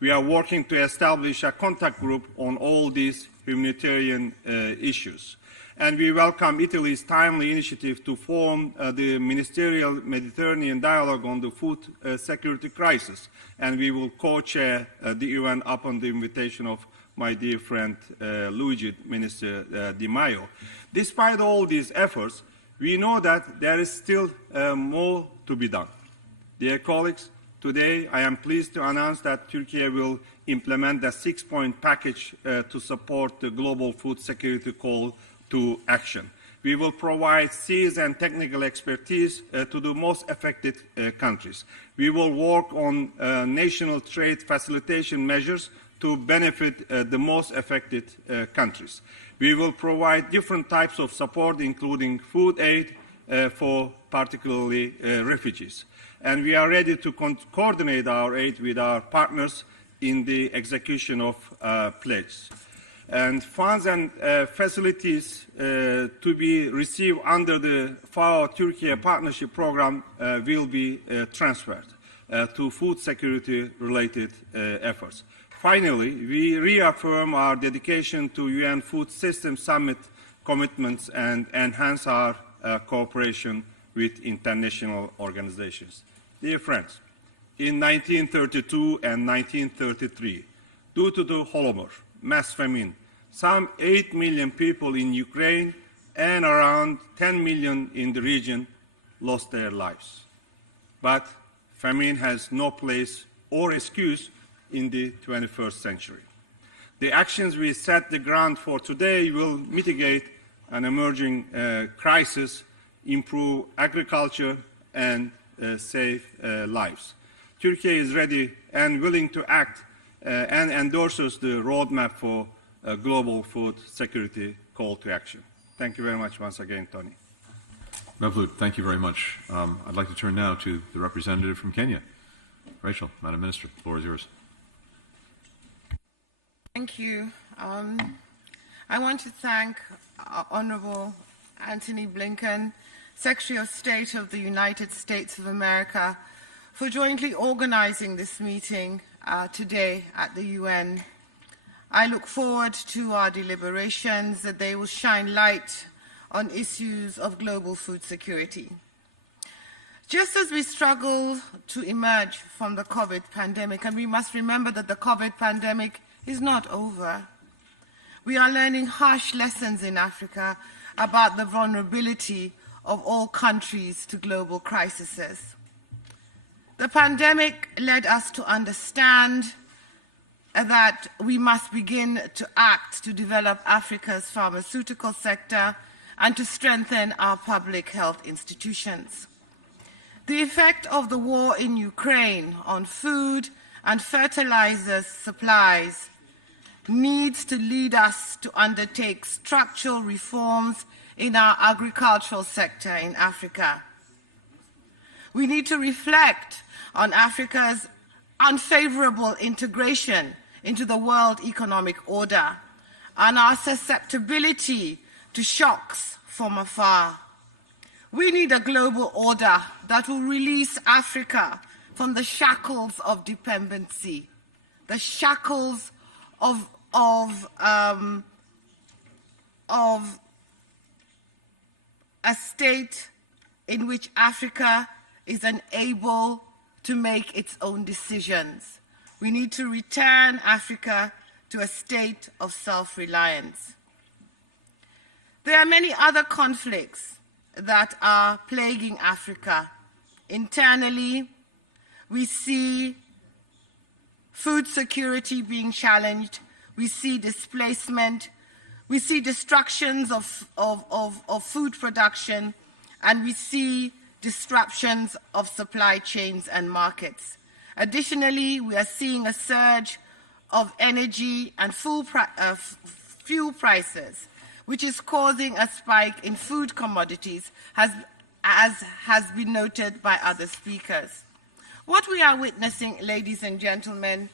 We are working to establish a contact group on all these humanitarian issues. And we welcome Italy's timely initiative to form the Ministerial Mediterranean Dialogue on the Food Security Crisis. And we will co-chair the UN upon the invitation of my dear friend Luigi, Minister Di Maio. Despite all these efforts, we know that there is still more to be done. Dear colleagues, today I am pleased to announce that Turkey will implement a 6-point package to support the global food security call to action. We will provide skills and technical expertise to the most affected countries. We will work on national trade facilitation measures to benefit the most affected countries. We will provide different types of support, including food aid for particularly refugees. And we are ready to coordinate our aid with our partners in the execution of pledges. And funds and facilities to be received under the FAO-Turkey Partnership Program will be transferred to food security-related efforts. Finally, we reaffirm our dedication to UN Food System Summit commitments and enhance our cooperation with international organizations. Dear friends, in 1932 and 1933, due to the Holodomor, mass famine, some 8 million people in Ukraine and around 10 million in the region lost their lives. But famine has no place or excuse in the 21st century. The actions we set the ground for today will mitigate an emerging crisis, improve agriculture, and save lives. Turkey is ready and willing to act and endorses the roadmap for global food security call to action. Thank you very much once again, Tony. Mevlut, thank you very much. I'd like to turn now to the representative from Kenya. Rachel, Madam Minister, the floor is yours. Thank you. I want to thank Honorable Antony Blinken, Secretary of State of the United States of America, for jointly organizing this meeting today at the UN. I look forward to our deliberations, that they will shine light on issues of global food security. Just as we struggle to emerge from the COVID pandemic, and we must remember that the COVID pandemic is not over. We are learning harsh lessons in Africa about the vulnerability of all countries to global crises. The pandemic led us to understand that we must begin to act to develop Africa's pharmaceutical sector and to strengthen our public health institutions. The effect of the war in Ukraine on food and fertilizer supplies needs to lead us to undertake structural reforms in our agricultural sector in Africa. We need to reflect on Africa's unfavorable integration into the world economic order and our susceptibility to shocks from afar. We need a global order that will release Africa from the shackles of dependency, the shackles of a state in which Africa is unable to make its own decisions. We need to return Africa to a state of self-reliance. There are many other conflicts that are plaguing Africa. Internally, we see food security being challenged, we see displacement, we see destructions of food production, and we see disruptions of supply chains and markets. Additionally, we are seeing a surge of energy and fuel prices, which is causing a spike in food commodities, as has been noted by other speakers. What we are witnessing, ladies and gentlemen,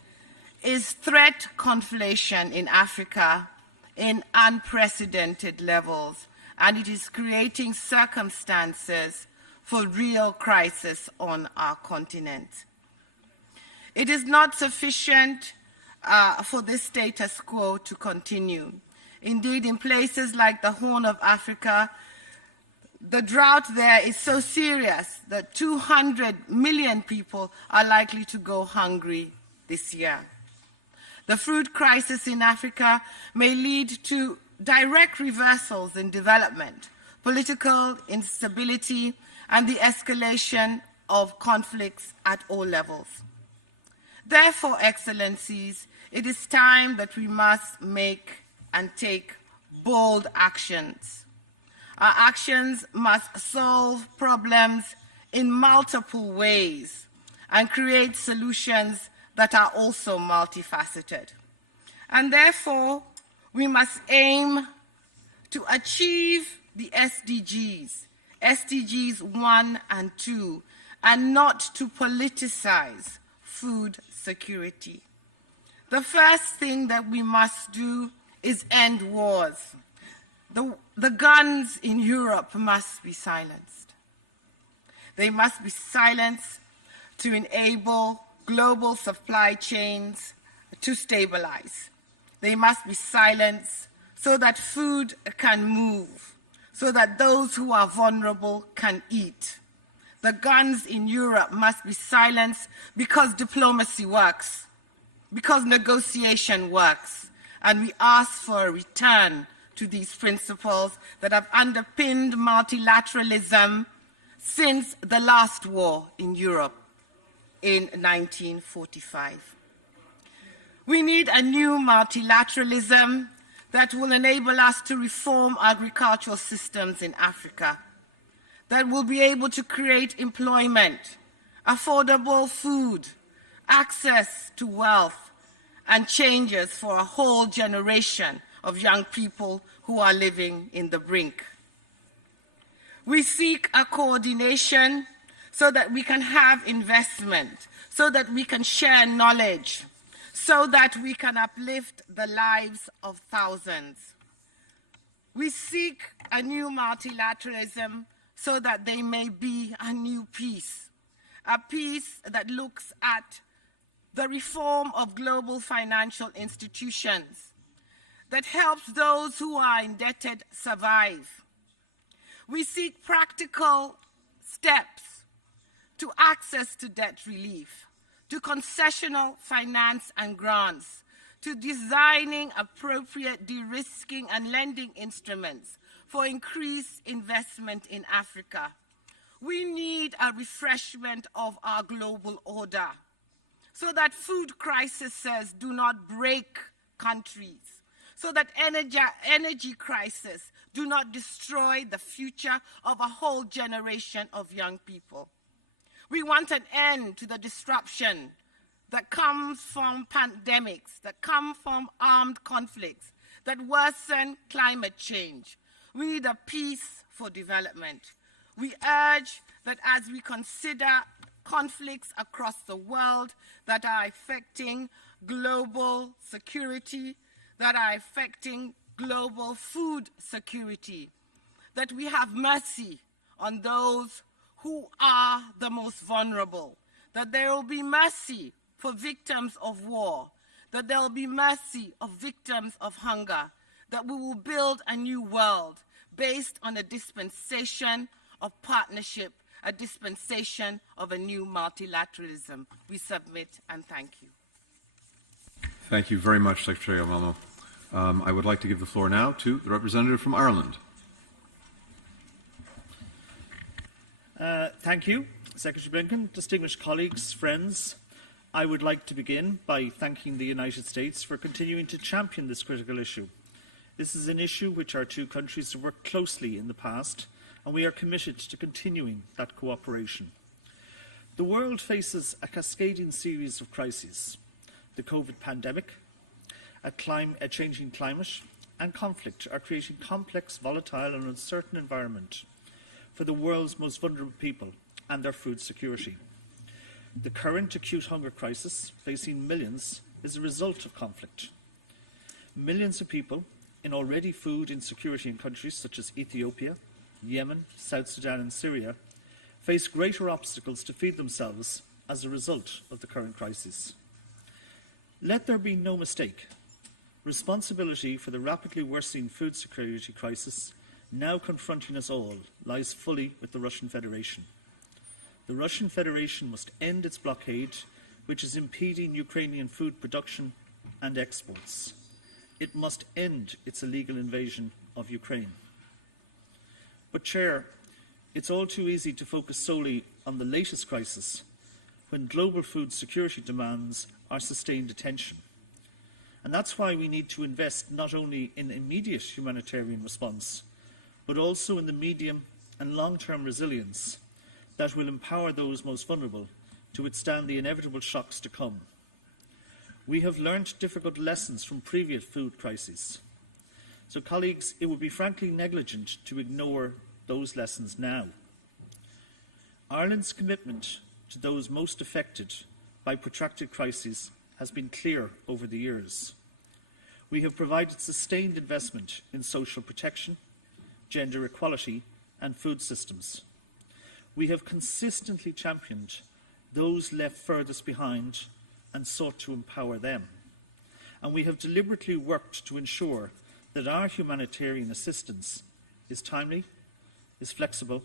is threat conflation in Africa in unprecedented levels, and it is creating circumstances for real crisis on our continent. It is not sufficient for this status quo to continue. Indeed, in places like the Horn of Africa, the drought there is so serious that 200 million people are likely to go hungry this year. The food crisis in Africa may lead to direct reversals in development, political instability, and the escalation of conflicts at all levels. Therefore, Excellencies, it is time that we must make and take bold actions. Our actions must solve problems in multiple ways and create solutions that are also multifaceted. And therefore, we must aim to achieve the SDGs, SDGs 1 and 2, and not to politicize food security. The first thing that we must do is end wars. The guns in Europe must be silenced. They must be silenced to enable global supply chains to stabilize. They must be silenced so that food can move, so that those who are vulnerable can eat. The guns in Europe must be silenced because diplomacy works, because negotiation works, and we ask for a return to these principles that have underpinned multilateralism since the last war in Europe in 1945. We need a new multilateralism that will enable us to reform agricultural systems in Africa, that will be able to create employment, affordable food, access to wealth, and changes for a whole generation of young people who are living in the brink. We seek a coordination so that we can have investment, so that we can share knowledge, so that we can uplift the lives of thousands. We seek a new multilateralism so that there may be a new peace, a peace that looks at the reform of global financial institutions, that helps those who are indebted survive. We seek practical steps to access to debt relief, to concessional finance and grants, to designing appropriate de-risking and lending instruments for increased investment in Africa. We need a refreshment of our global order so that food crises do not break countries, so that energy crises do not destroy the future of a whole generation of young people. We want an end to the disruption that comes from pandemics, that come from armed conflicts, that worsen climate change. We need a peace for development. We urge that as we consider conflicts across the world that are affecting global security, that are affecting global food security, that we have mercy on those who are the most vulnerable, that there will be mercy for victims of war, that there will be mercy of victims of hunger, that we will build a new world based on a dispensation of partnership, a dispensation of a new multilateralism. We submit and thank you. Thank you very much, Secretary Obama. I would like to give the floor now to the representative from Ireland. Thank you, Secretary Blinken. Distinguished colleagues, friends, I would like to begin by thanking the United States for continuing to champion this critical issue. This is an issue which our two countries have worked closely in the past, and we are committed to continuing that cooperation. The world faces a cascading series of crises: the COVID pandemic, a changing climate, and conflict are creating complex, volatile, and uncertain environment for the world's most vulnerable people and their food security. The current acute hunger crisis facing millions is a result of conflict. Millions of people in already food insecurity in countries such as Ethiopia, Yemen, South Sudan, and Syria face greater obstacles to feed themselves as a result of the current crisis. Let there be no mistake. Responsibility for the rapidly worsening food security crisis now confronting us all lies fully with the Russian Federation. The Russian Federation must end its blockade, which is impeding Ukrainian food production and exports. It must end its illegal invasion of Ukraine. But, Chair, it's all too easy to focus solely on the latest crisis when global food security demands our sustained attention. And that's why we need to invest not only in immediate humanitarian response, but also in the medium and long-term resilience that will empower those most vulnerable to withstand the inevitable shocks to come. We have learned difficult lessons from previous food crises. So, colleagues, it would be frankly negligent to ignore those lessons now. Ireland's commitment to those most affected by protracted crises has been clear over the years. We have provided sustained investment in social protection, gender equality, and food systems. We have consistently championed those left furthest behind and sought to empower them. And we have deliberately worked to ensure that our humanitarian assistance is timely, is flexible,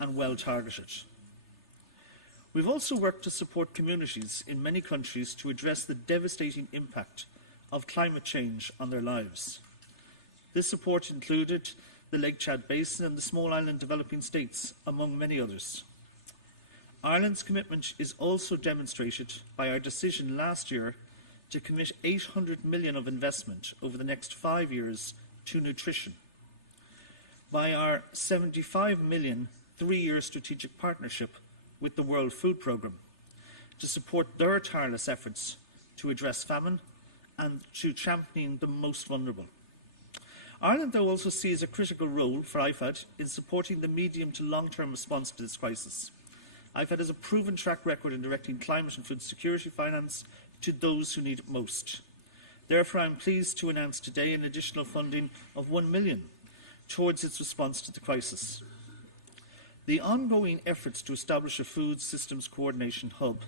and well targeted. We've also worked to support communities in many countries to address the devastating impact of climate change on their lives. This support included the Lake Chad Basin and the small island developing states, among many others. Ireland's commitment is also demonstrated by our decision last year to commit $800 million of investment over the next 5 years to nutrition, by our $75 million 3-year strategic partnership with the World Food Programme to support their tireless efforts to address famine and to championing the most vulnerable. Ireland, though, also sees a critical role for IFAD in supporting the medium to long-term response to this crisis. IFAD has a proven track record in directing climate and food security finance to those who need it most. Therefore, I am pleased to announce today an additional funding of $1 million towards its response to the crisis. The ongoing efforts to establish a food systems coordination hub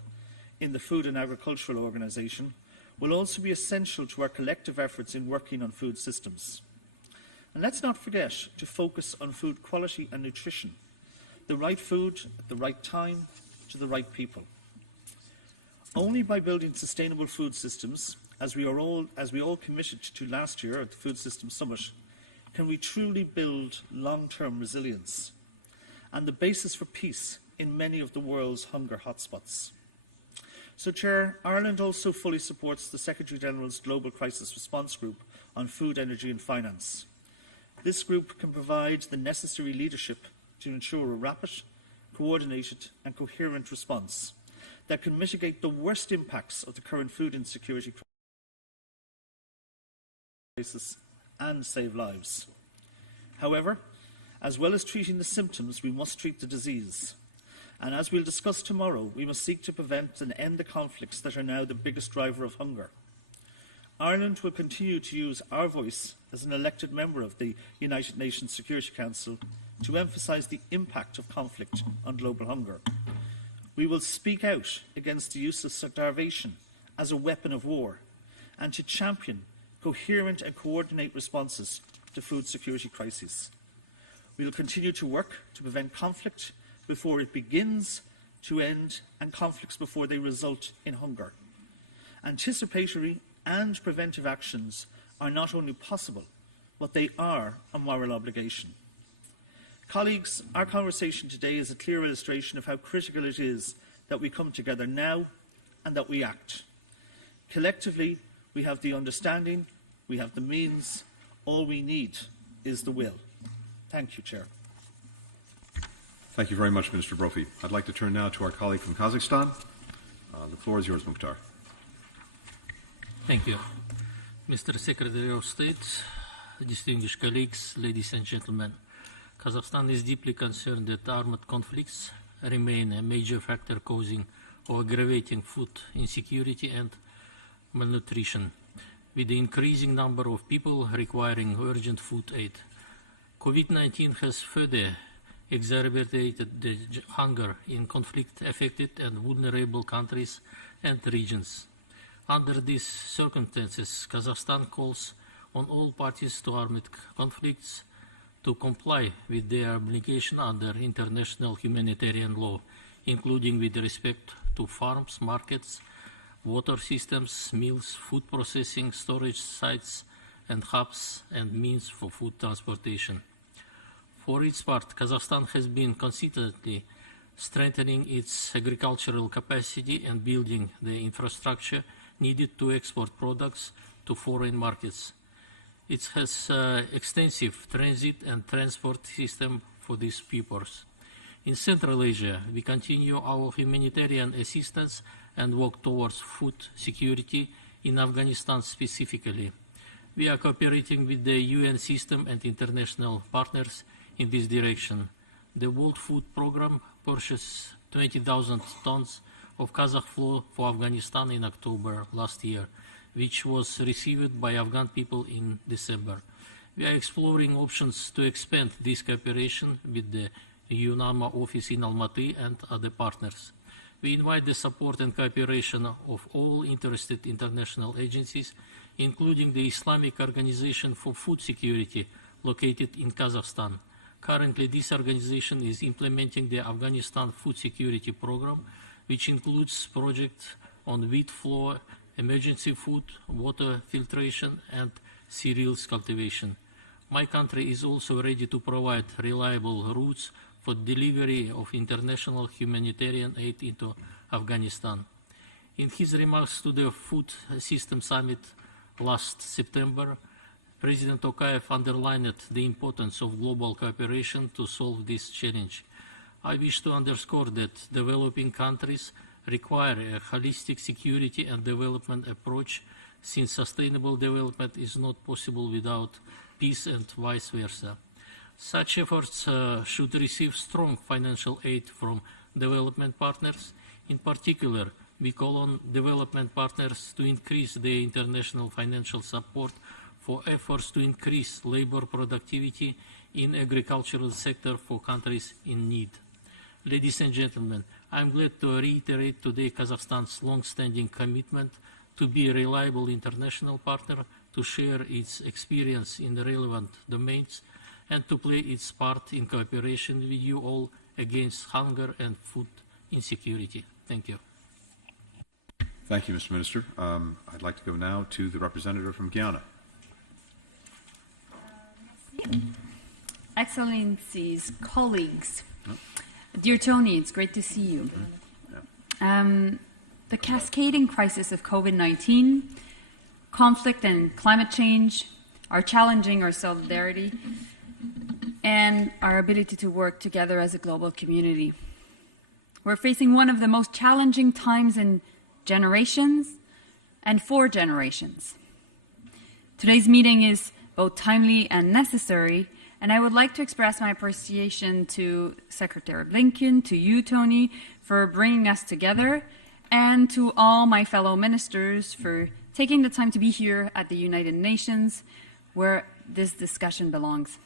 in the Food and Agricultural Organisation will also be essential to our collective efforts in working on food systems. And let's not forget to focus on food quality and nutrition, the right food at the right time to the right people. Only by building sustainable food systems as we all committed to last year at the Food Systems Summit, can we truly build long-term resilience and the basis for peace in many of the world's hunger hotspots. So, Chair, Ireland also fully supports the Secretary-General's Global Crisis Response Group on Food, Energy and Finance. This group can provide the necessary leadership to ensure a rapid, coordinated and coherent response that can mitigate the worst impacts of the current food insecurity crisis and save lives. However, as well as treating the symptoms, we must treat the disease. And as we'll discuss tomorrow, we must seek to prevent and end the conflicts that are now the biggest driver of hunger. Ireland will continue to use our voice as an elected member of the United Nations Security Council to emphasise the impact of conflict on global hunger. We will speak out against the use of starvation as a weapon of war and to champion coherent and coordinate responses to food security crises. We will continue to work to prevent conflict before it begins to end and conflicts before they result in hunger. Anticipatory and preventive actions are not only possible, but they are a moral obligation. Colleagues, our conversation today is a clear illustration of how critical it is that we come together now and that we act. Collectively, we have the understanding, we have the means, all we need is the will. Thank you, Chair. Thank you very much, Minister Brophy. I'd like to turn now to our colleague from Kazakhstan. The floor is yours, Mukhtar. Thank you. Mr. Secretary of State, distinguished colleagues, ladies and gentlemen, Kazakhstan is deeply concerned that armed conflicts remain a major factor causing or aggravating food insecurity and malnutrition, with the increasing number of people requiring urgent food aid. COVID-19 has further exacerbated the hunger in conflict-affected and vulnerable countries and regions. Under these circumstances, Kazakhstan calls on all parties to armed conflicts to comply with their obligation under international humanitarian law, including with respect to farms, markets, water systems, mills, food processing, storage sites, and hubs and means for food transportation. For its part, Kazakhstan has been consistently strengthening its agricultural capacity and building the infrastructure needed to export products to foreign markets. It has extensive transit and transport system for these purposes. In Central Asia, we continue our humanitarian assistance and work towards food security in Afghanistan specifically. We are cooperating with the UN system and international partners in this direction. The World Food Programme purchased 20,000 tons of Kazakh flour for Afghanistan in October last year, which was received by Afghan people in December. We are exploring options to expand this cooperation with the UNAMA office in Almaty and other partners. We invite the support and cooperation of all interested international agencies, including the Islamic Organization for Food Security located in Kazakhstan. Currently, this organization is implementing the Afghanistan Food Security Program, which includes projects on wheat flour, emergency food, water filtration, and cereals cultivation. My country is also ready to provide reliable routes for delivery of international humanitarian aid into Afghanistan. In his remarks to the Food System Summit last September, President Tokayev underlined the importance of global cooperation to solve this challenge. I wish to underscore that developing countries require a holistic security and development approach, since sustainable development is not possible without peace and vice versa. Such efforts should receive strong financial aid from development partners. In particular, we call on development partners to increase their international financial support for efforts to increase labor productivity in agricultural sector for countries in need. Ladies and gentlemen, I am glad to reiterate today Kazakhstan's long-standing commitment to be a reliable international partner, to share its experience in the relevant domains, and to play its part in cooperation with you all against hunger and food insecurity. Thank you. Thank you, Mr. Minister. I'd like to go now to the representative from Guyana. Excellencies, colleagues, dear Tony, it's great to see you. The cascading crisis of COVID-19, conflict and climate change are challenging our solidarity and our ability to work together as a global community. We're facing one of the most challenging times in generations and for generations. Today's meeting is both timely and necessary, and I would like to express my appreciation to Secretary Blinken, to you, Tony, for bringing us together, and to all my fellow ministers for taking the time to be here at the United Nations, where this discussion belongs.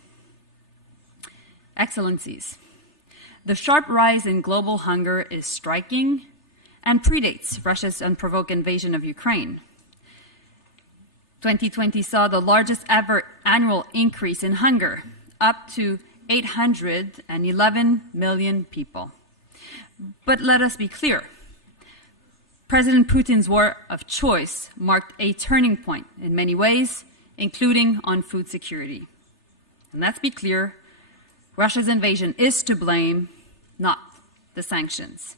Excellencies, the sharp rise in global hunger is striking and predates Russia's unprovoked invasion of Ukraine. 2020 saw the largest ever annual increase in hunger, up to 811 million people. But let us be clear. President Putin's war of choice marked a turning point in many ways, including on food security. And let's be clear, Russia's invasion is to blame, not the sanctions.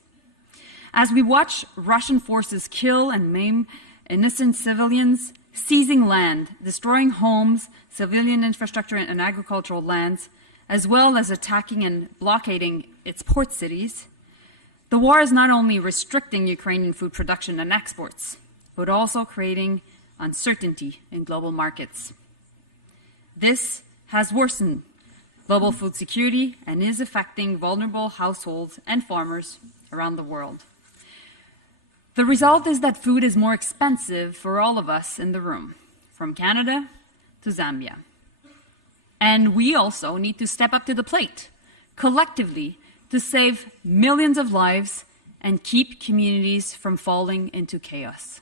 As we watch Russian forces kill and maim innocent civilians, seizing land, destroying homes, civilian infrastructure and agricultural lands, as well as attacking and blockading its port cities, the war is not only restricting Ukrainian food production and exports, but also creating uncertainty in global markets. This has worsened global food security and is affecting vulnerable households and farmers around the world. The result is that food is more expensive for all of us in the room, from Canada to Zambia. And we also need to step up to the plate, collectively, to save millions of lives and keep communities from falling into chaos.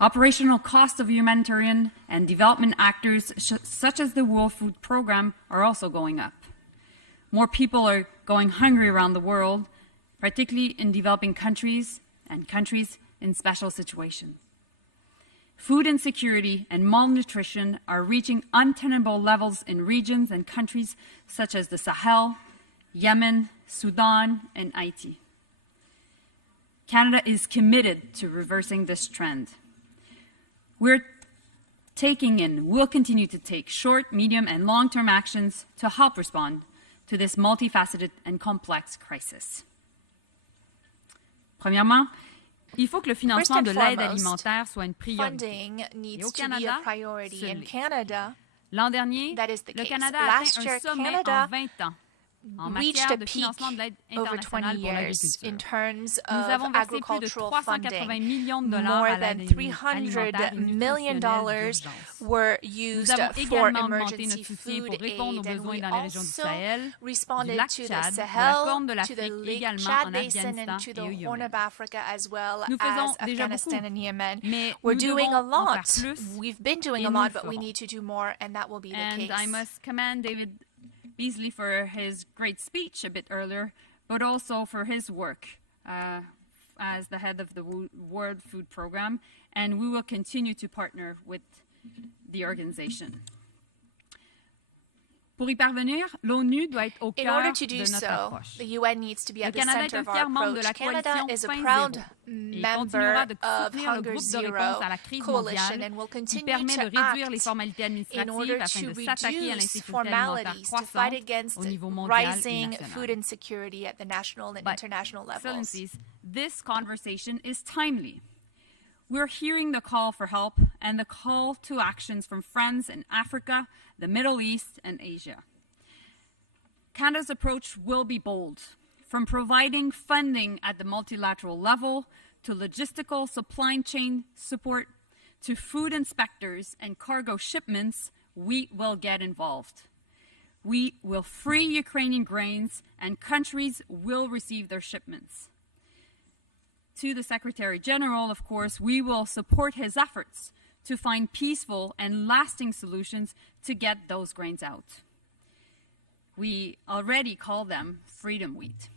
Operational costs of humanitarian and development actors such as the World Food Programme are also going up. More people are going hungry around the world, particularly in developing countries and countries in special situations. Food insecurity and malnutrition are reaching untenable levels in regions and countries such as the Sahel, Yemen, Sudan, and Haiti. Canada is committed to reversing this trend. We're taking and will continue to take short, medium, and long-term actions to help respond to this multifaceted and complex crisis. Premièrement, il faut que le financement de l'aide alimentaire soit une priorité. Et au Canada, l'an dernier, le Canada a atteint un sommet en 20 ans. Reached a peak over 20 years in terms of agricultural funding. More than $300 million were used for emergency food aid, and we also responded to the Sahel, to the Lake Chad Basin, and to the Horn of Africa, as well as Afghanistan and Yemen. We're doing a lot. We've been doing a lot, but we need to do more, and that will be the case. And I must commend David Beasley for his great speech a bit earlier, but also for his work as the head of the World Food Programme, and we will continue to partner with the organization. Pour y parvenir, l'ONU doit être au cœur de notre approche. The UN needs to be at the center of our approach. Canada is a proud member of Hunger Zero Coalition and will continue to act in order to reduce formalities to fight against rising food insecurity at the national and international levels. This conversation is timely. We're hearing the call for help and the call to actions from friends in Africa, the Middle East, and Asia. Canada's approach will be bold, from providing funding at the multilateral level to logistical supply chain support to food inspectors and cargo shipments. We will get involved. We will free Ukrainian grains and countries will receive their shipments. To the Secretary General, of course, we will support his efforts to find peaceful and lasting solutions to get those grains out. We already call them freedom wheat.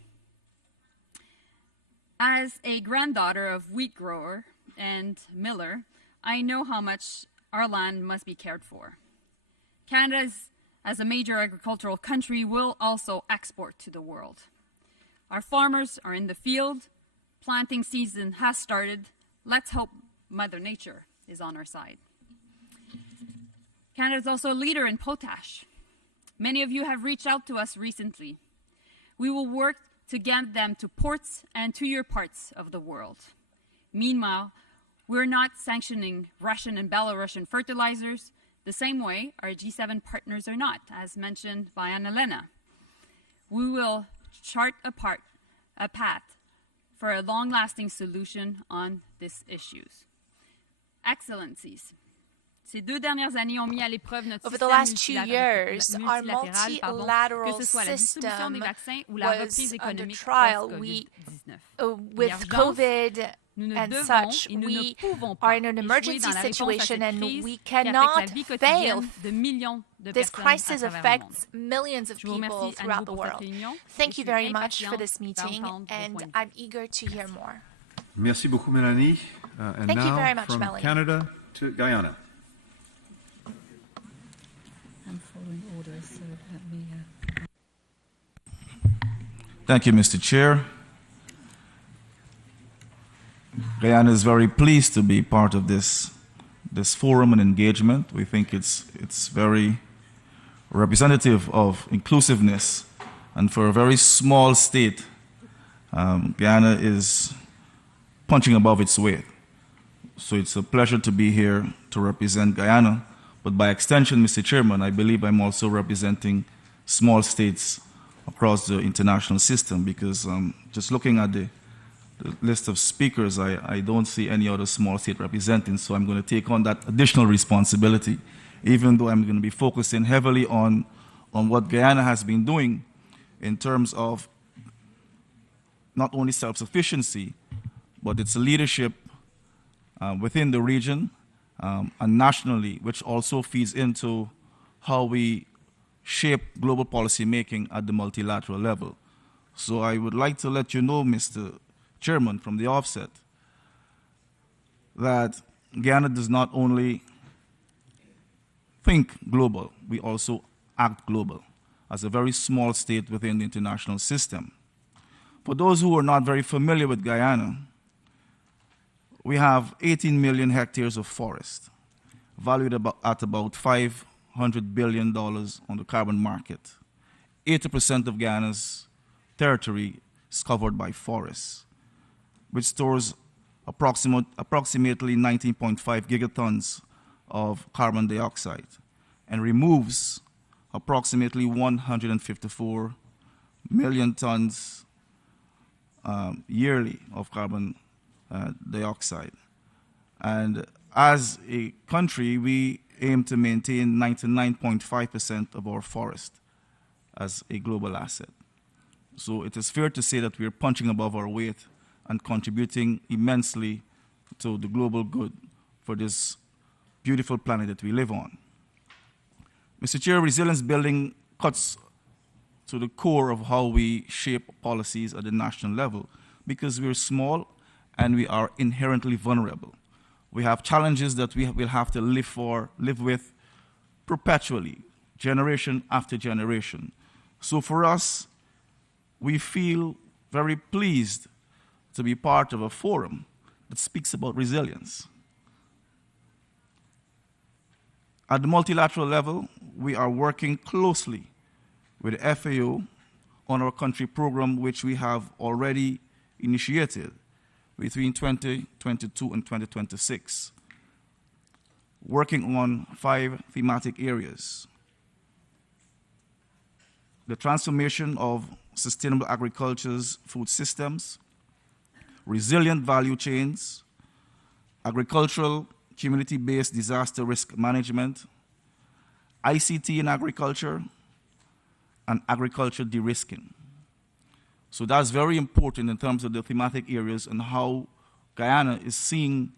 As a granddaughter of wheat grower and miller, I know how much our land must be cared for. Canada, as a major agricultural country, will also export to the world. Our farmers are in the field. Planting season has started. Let's hope Mother Nature is on our side. Canada is also a leader in potash. Many of you have reached out to us recently. We will work to get them to ports and to your parts of the world. Meanwhile, we're not sanctioning Russian and Belarusian fertilizers the same way our G7 partners are not, as mentioned by Anna-Lena. We will chart a path for a long-lasting solution on these issues. Excellencies, ces 2 dernières années ont mis à l'épreuve notre Over the last 2 years, our multilateral system was under trial. With COVID and such, we are in an emergency situation and we cannot fail. This crisis affects millions of people throughout the world. Thank you very much for this meeting, and I'm eager to hear more. Merci beaucoup, Mélanie. And Thank you very now, much, from Melanie. Canada to Guyana. I'm following orders, so let me... Thank you, Mr. Chair. Guyana is very pleased to be part of this forum and engagement. We think it's very representative of inclusiveness, and for a very small state, Guyana is punching above its weight. So it's a pleasure to be here to represent Guyana, but by extension, Mr. Chairman, I believe I'm also representing small states across the international system, because just looking at the list of speakers, I don't see any other small state representing, so I'm going to take on that additional responsibility, even though I'm going to be focusing heavily on what Guyana has been doing in terms of not only self-sufficiency, but its leadership within the region and nationally, which also feeds into how we shape global policy making at the multilateral level. So I would like to let you know, Mr. Chairman, from the offset, that Guyana does not only think global, we also act global as a very small state within the international system. For those who are not very familiar with Guyana, we have 18 million hectares of forest, valued at about $500 billion on the carbon market. 80% of Guyana's territory is covered by forests, which stores approximately 19.5 gigatons of carbon dioxide and removes approximately 154 million tons yearly of carbon dioxide. And as a country, we aim to maintain 99.5% of our forest as a global asset. So it is fair to say that we are punching above our weight and contributing immensely to the global good for this beautiful planet that we live on. Mr. Chair, resilience building cuts to the core of how we shape policies at the national level, because we're small and we are inherently vulnerable. We have challenges that we will have to live with perpetually, generation after generation. So for us, we feel very pleased to be part of a forum that speaks about resilience. At the multilateral level, we are working closely with the FAO on our country program, which we have already initiated between 2022 and 2026, working on 5 thematic areas: the transformation of sustainable agriculture's food systems, resilient value chains, agricultural community-based disaster risk management, ICT in agriculture, and agriculture de-risking. So that's very important in terms of the thematic areas and how Guyana is seeing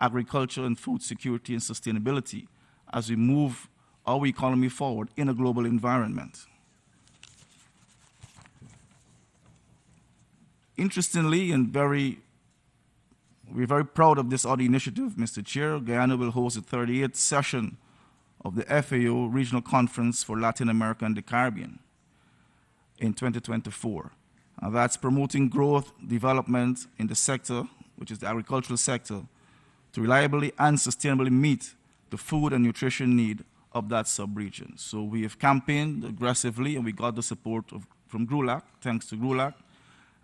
agriculture and food security and sustainability as we move our economy forward in a global environment. Interestingly, and we're very proud of this other initiative, Mr. Chair. Guyana will host the 38th session of the FAO Regional Conference for Latin America and the Caribbean in 2024. And that's promoting growth, development in the sector, which is the agricultural sector, to reliably and sustainably meet the food and nutrition need of that sub-region. So we have campaigned aggressively, and we got the support from GRULAC, thanks to GRULAC.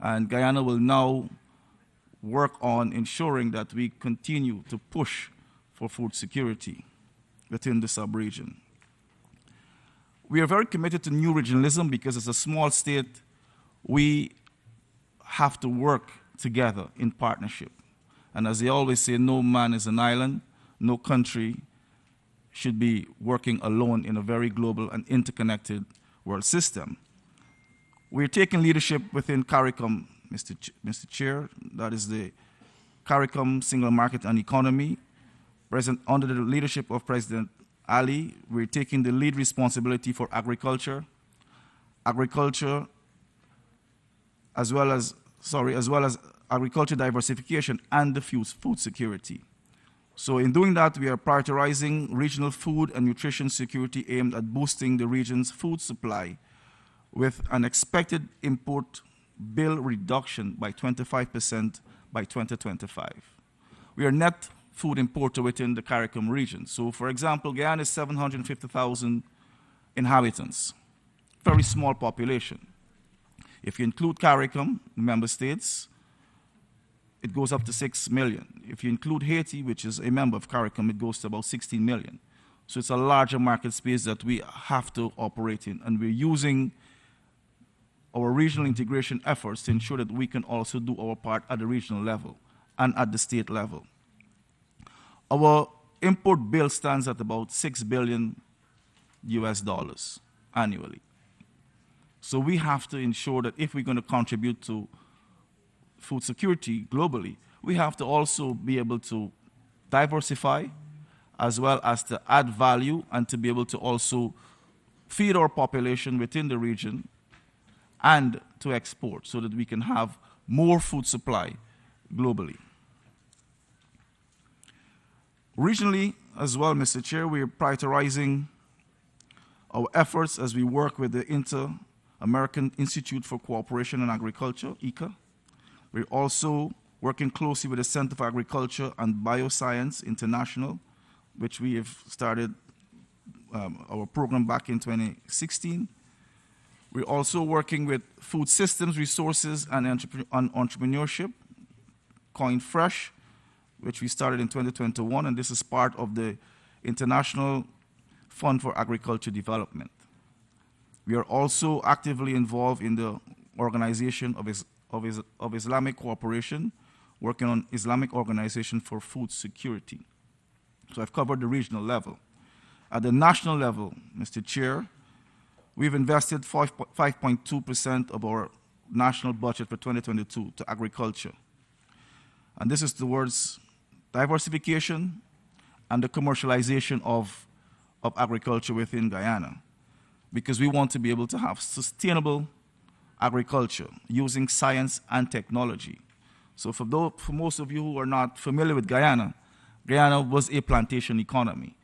And Guyana will now work on ensuring that we continue to push for food security within the sub-region. We are very committed to new regionalism because as a small state, we have to work together in partnership. And as they always say, no man is an island, no country should be working alone in a very global and interconnected world system. We're taking leadership within CARICOM, Mr. Chair. That is the CARICOM Single Market and Economy. Under the leadership of President Ali, we're taking the lead responsibility for agriculture, as well as agriculture diversification and the food security. So in doing that, we are prioritizing regional food and nutrition security aimed at boosting the region's food supply with an expected import bill reduction by 25% by 2025. We are net food importer within the CARICOM region. So for example, Guyana is 750,000 inhabitants, very small population. If you include CARICOM, member states, it goes up to 6 million. If you include Haiti, which is a member of CARICOM, it goes to about 16 million. So it's a larger market space that we have to operate in, and we're using our regional integration efforts to ensure that we can also do our part at the regional level and at the state level. Our import bill stands at about $6 billion annually. So we have to ensure that if we're going to contribute to food security globally, we have to also be able to diversify as well as to add value and to be able to also feed our population within the region and to export so that we can have more food supply globally. Regionally as well, Mr. Chair, we are prioritizing our efforts as we work with the Inter-American Institute for Cooperation and Agriculture, ICA. We're also working closely with the Center for Agriculture and Bioscience International, which we have started our program back in 2016. We're also working with Food Systems Resources and Entrepreneurship, coined Fresh, which we started in 2021, and this is part of the International Fund for Agriculture Development. We are also actively involved in the Organization of Islamic Cooperation, working on Islamic Organization for Food Security. So I've covered the regional level. At the national level, Mr. Chair, we've invested 5.2% of our national budget for 2022 to agriculture. And this is towards diversification and the commercialization of agriculture within Guyana, because we want to be able to have sustainable agriculture using science and technology. So for most of you who are not familiar with Guyana, Guyana was a plantation economy.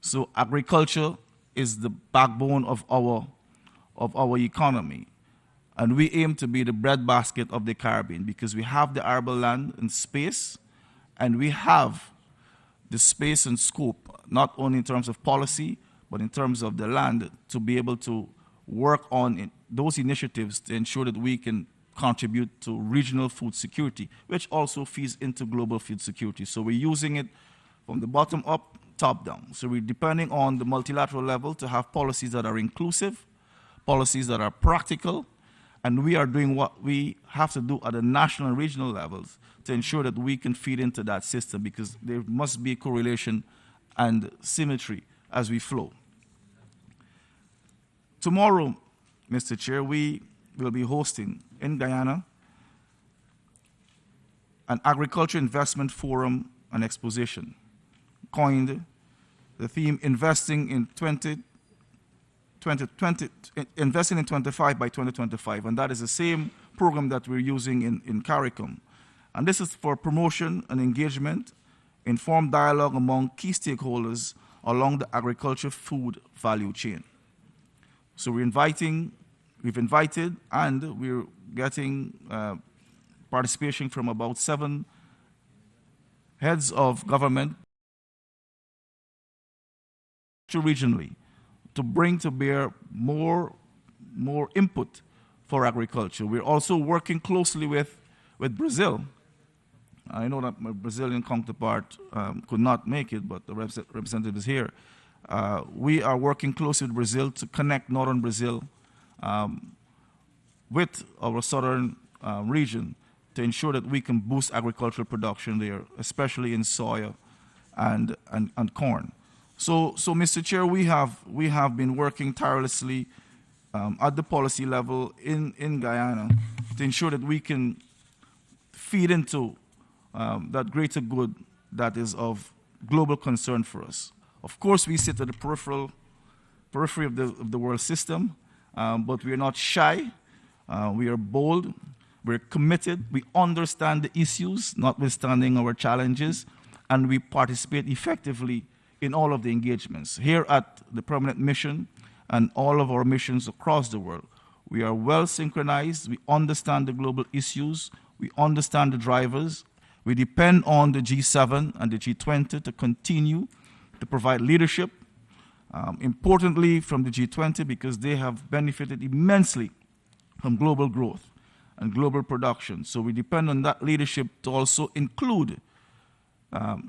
So agriculture is the backbone of our economy. And we aim to be the breadbasket of the Caribbean because we have the arable land and space, and we have the space and scope, not only in terms of policy, but in terms of the land, to be able to work on those initiatives to ensure that we can contribute to regional food security, which also feeds into global food security. So we're using it from the bottom up, top down. So we're depending on the multilateral level to have policies that are inclusive, policies that are practical, and we are doing what we have to do at the national and regional levels to ensure that we can feed into that system, because there must be correlation and symmetry as we flow. Tomorrow, Mr. Chair, we will be hosting in Guyana an agriculture investment forum and exposition, coined the theme investing in 25 by 2025, and that is the same program that we're using in CARICOM. And this is for promotion and engagement, informed dialogue among key stakeholders along the agriculture food value chain. So we've invited, and we're getting participation from about 7 heads of government regionally to bring to bear more input for agriculture. We're also working closely with Brazil. I know that my Brazilian counterpart could not make it, but the representative is here. We are working closely with Brazil to connect northern Brazil with our southern region to ensure that we can boost agricultural production there, especially in soya and corn. So, Mr. Chair, we have been working tirelessly at the policy level in Guyana to ensure that we can feed into that greater good that is of global concern for us. Of course, we sit at the periphery of the world system, but we are not shy. We are bold. We're committed. We understand the issues, notwithstanding our challenges, and we participate effectively in all of the engagements. Here at the Permanent Mission and all of our missions across the world, we are well synchronized. We understand the global issues. We understand the drivers. We depend on the G7 and the G20 to continue to provide leadership, importantly from the G20 because they have benefited immensely from global growth and global production. So we depend on that leadership to also include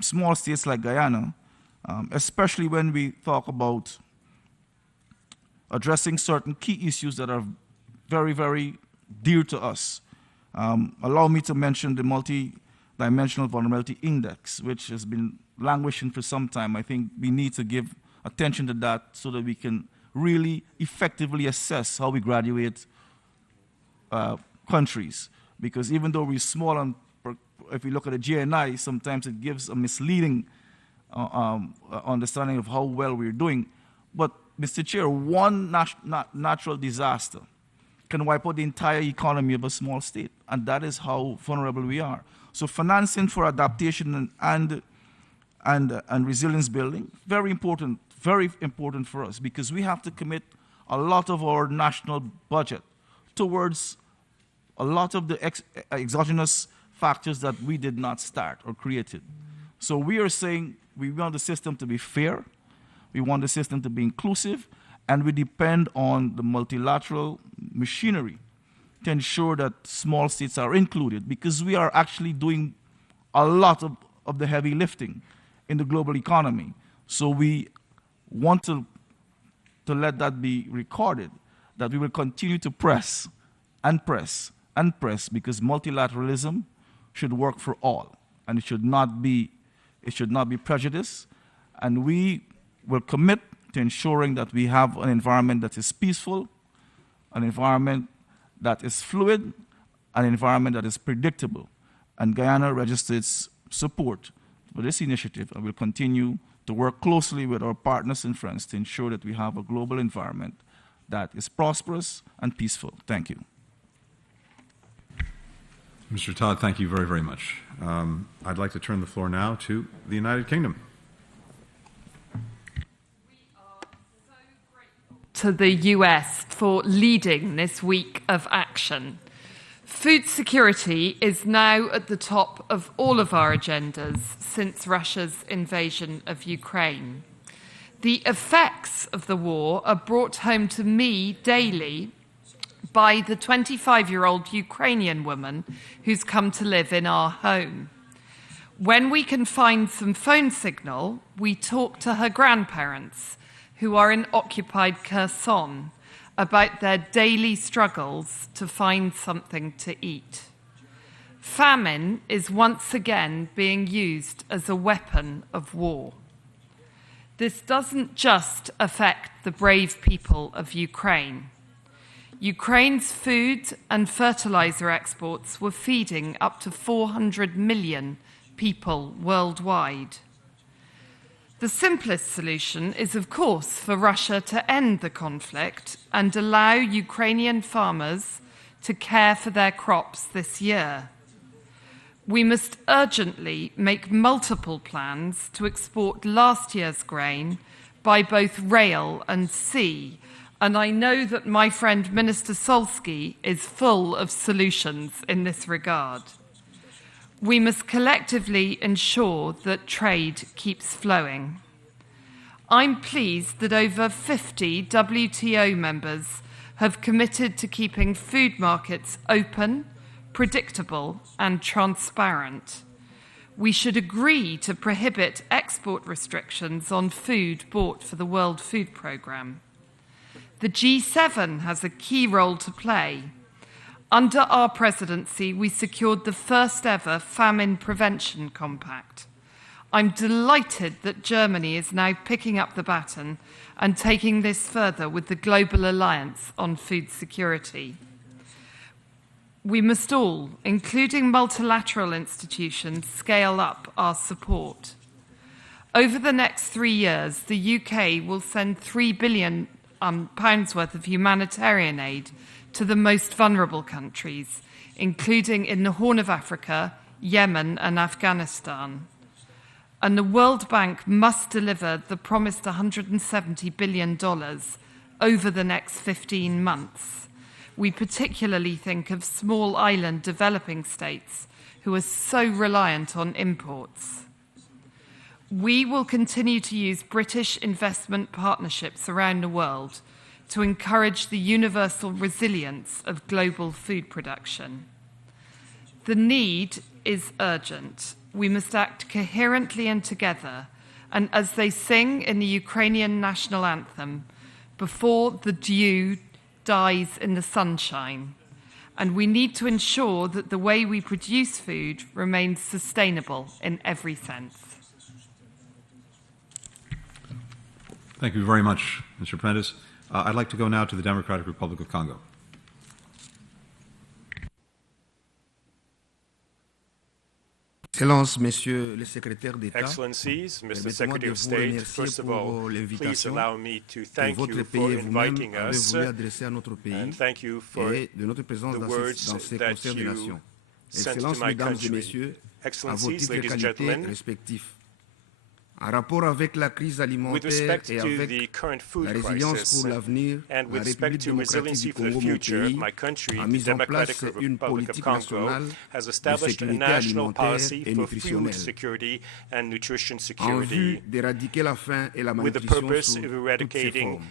small states like Guyana, especially when we talk about addressing certain key issues that are very, very dear to us. Allow me to mention the Multi-Dimensional Vulnerability Index, which has been languishing for some time. I think we need to give attention to that so that we can really effectively assess how we graduate countries. Because even though we're small, and if we look at the GNI, sometimes it gives a misleading understanding of how well we're doing. But, Mr. Chair, one natural disaster can wipe out the entire economy of a small state, and that is how vulnerable we are. So financing for adaptation and resilience building, very important for us, because we have to commit a lot of our national budget towards a lot of the exogenous factors that we did not start or created. So we are saying we want the system to be fair, we want the system to be inclusive, and we depend on the multilateral machinery to ensure that small states are included, because we are actually doing a lot of the heavy lifting in the global economy. So we want to let that be recorded, that we will continue to press and press and press, because multilateralism should work for all, and it should not be prejudice. And we will commit to ensuring that we have an environment that is peaceful, an environment that is fluid, an environment that is predictable. And Guyana registered its support for this initiative, and will continue to work closely with our partners and friends to ensure that we have a global environment that is prosperous and peaceful. Thank you. Mr. Todd, thank you very, very much. I'd like to turn the floor now to the United Kingdom. To the US for leading this week of action. Food security is now at the top of all of our agendas since Russia's invasion of Ukraine. The effects of the war are brought home to me daily by the 25-year-old Ukrainian woman who's come to live in our home. When we can find some phone signal, we talk to her grandparents, who are in occupied Kherson, about their daily struggles to find something to eat. Famine is once again being used as a weapon of war. This doesn't just affect the brave people of Ukraine. Ukraine's food and fertilizer exports were feeding up to 400 million people worldwide. The simplest solution is, of course, for Russia to end the conflict and allow Ukrainian farmers to care for their crops this year. We must urgently make multiple plans to export last year's grain by both rail and sea, and I know that my friend Minister Solsky is full of solutions in this regard. We must collectively ensure that trade keeps flowing. I'm pleased that over 50 WTO members have committed to keeping food markets open, predictable and transparent. We should agree to prohibit export restrictions on food bought for the World Food Programme. The G7 has a key role to play. Under our presidency, we secured the first ever famine prevention compact. I'm delighted that Germany is now picking up the baton and taking this further with the Global Alliance on Food Security. We must all, including multilateral institutions, scale up our support. Over the next 3 years, the UK will send £3 billion worth of humanitarian aid to the most vulnerable countries, including in the Horn of Africa, Yemen and Afghanistan. And the World Bank must deliver the promised $170 billion over the next 15 months. We particularly think of small island developing states who are so reliant on imports. We will continue to use British investment partnerships around the world to encourage the universal resilience of global food production. The need is urgent. We must act coherently and together, and as they sing in the Ukrainian national anthem, before the dew dies in the sunshine. And we need to ensure that the way we produce food remains sustainable in every sense. Thank you very much, Mr. Prentice. I'd like to go now to the Democratic Republic of Congo. Excellences, Messieurs les secrétaires d'État, Excellencies, Mr. Secretary of State, first of all, please allow me to thank you for inviting us and thank you for the words that you sent to my country. Excellencies, ladies and gentlemen, en rapport avec la crise alimentaire et avec la résilience pour l'avenir, la République démocratique du Congo, mon pays, a mis en place une politique nationale de sécurité alimentaire et nutritionnelle en vue d'éradiquer la faim et la malnutrition sous toutes ses formes.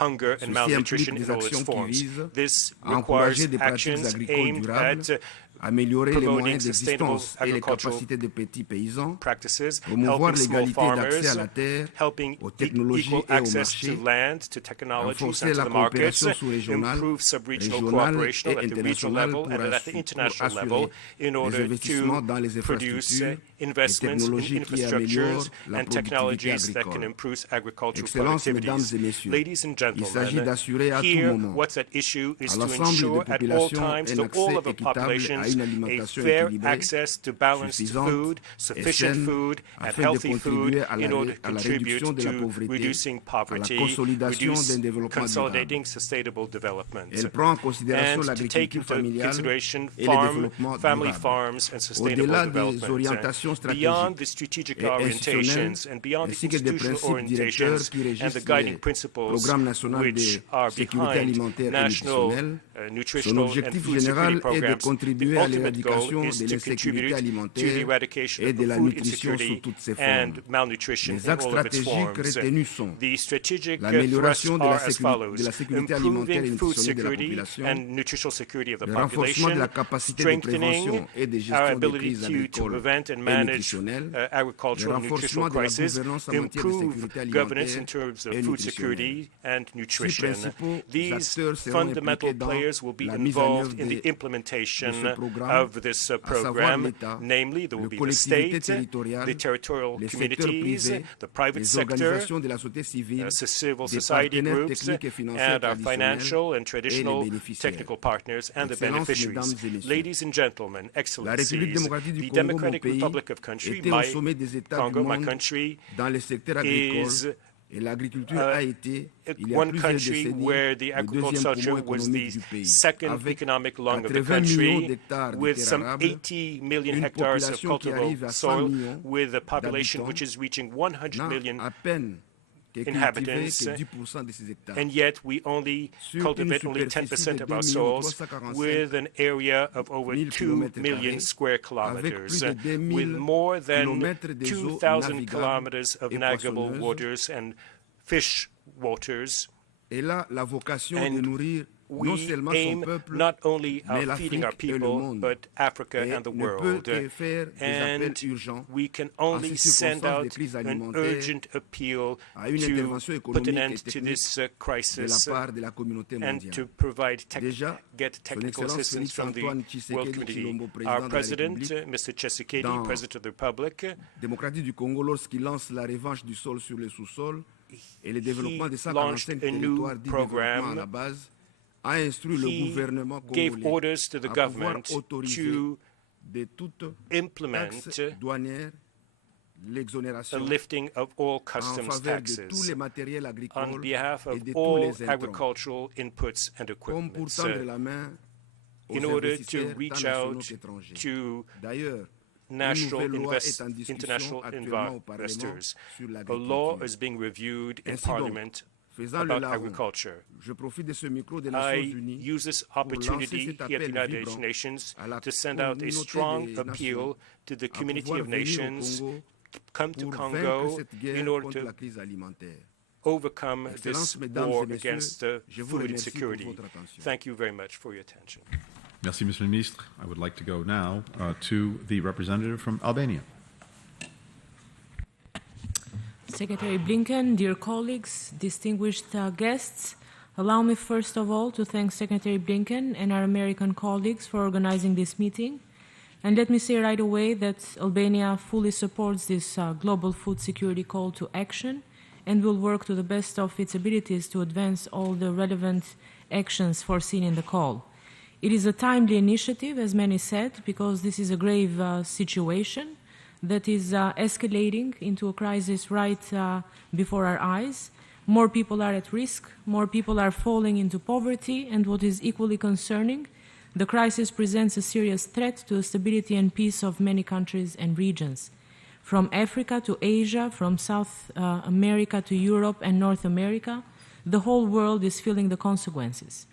Hunger and malnutrition in all its forms. This requires actions aimed at améliorer les moyens d'existence et les capacités des petits paysans, promouvoir l'égalité d'accès à la terre, aux technologies et aux marchés, renforcer la coopération sous-régionale, régionale et internationale pour assurer les investissements dans les infrastructures et technologies qui améliorent la productivité agricole. Excellences, Mesdames et Messieurs, il s'agit d'assurer à tout moment à l'ensemble des populations un accès équitable à une alimentation équilibrée, suffisante et saine, afin de contribuer à la réduction de la pauvreté, à la consolidation d'un développement durable. Elle prend en considération l'agriculture familiale et le développement durable. Au-delà des orientations stratégiques et institutionnelles, ainsi que des principes directeurs qui régissent le programme national de sécurité alimentaire et nutritionnelle, son objectif général est de contribuer à l'éradication de l'insécurité alimentaire et de la nutrition sous toutes ses formes. Les axes stratégiques retenus sont l'amélioration de la sécurité alimentaire et nutritionnelle de la population, le renforcement de la capacité de prévention et de gestion des crises agricoles et nutritionnelles, le renforcement de la gouvernance en matière de sécurité alimentaire et nutritionnelle. Six principaux acteurs seront impliqués dans la mise en œuvre de ce programme, à savoir l'État, les collectivités territoriales, les secteurs privés, les organisations de la société civile, des partenaires techniques et financiers traditionnels et les bénéficiaires. Excellences, Mesdames et Messieurs, la République démocratique du Congo, mon pays, était au sommet des États du monde dans les secteurs agricoles one country where the agriculture was the second economic lung of the country, with some 80 million hectares of cultivable soil, with a population which is reaching 100 million inhabitants, and yet we only cultivate only 10% of our soils, with an area of over 2 million square kilometers, with more than 2,000 kilometers of navigable waters and fish waters. And we aim not only at feeding our people, but Africa and the world. And we can only send out an urgent appeal to put an end to this crisis and to provide get technical assistance from the world community. Our president, Mr. Tshisekedi, President of the Republic, he launched a new program. He gave orders to the government to implement a lifting of all customs taxes on behalf of all agricultural inputs and equipment in order to reach out to international investors. A law is being reviewed in Parliament about agriculture. I use this opportunity here at the United Nations to send out a strong appeal to the community of nations to come to Congo in order to overcome this war against food insecurity. Thank you very much for your attention. Merci, Monsieur le Ministre. I would like to go now to the representative from Albania. Secretary Blinken, dear colleagues, distinguished guests, allow me first of all to thank Secretary Blinken and our American colleagues for organizing this meeting. And let me say right away that Albania fully supports this global food security call to action and will work to the best of its abilities to advance all the relevant actions foreseen in the call. It is a timely initiative, as many said, because this is a grave situation that is escalating into a crisis right before our eyes. More people are at risk, more people are falling into poverty, and what is equally concerning, the crisis presents a serious threat to the stability and peace of many countries and regions. From Africa to Asia, from South America to Europe and North America, the whole world is feeling the consequences.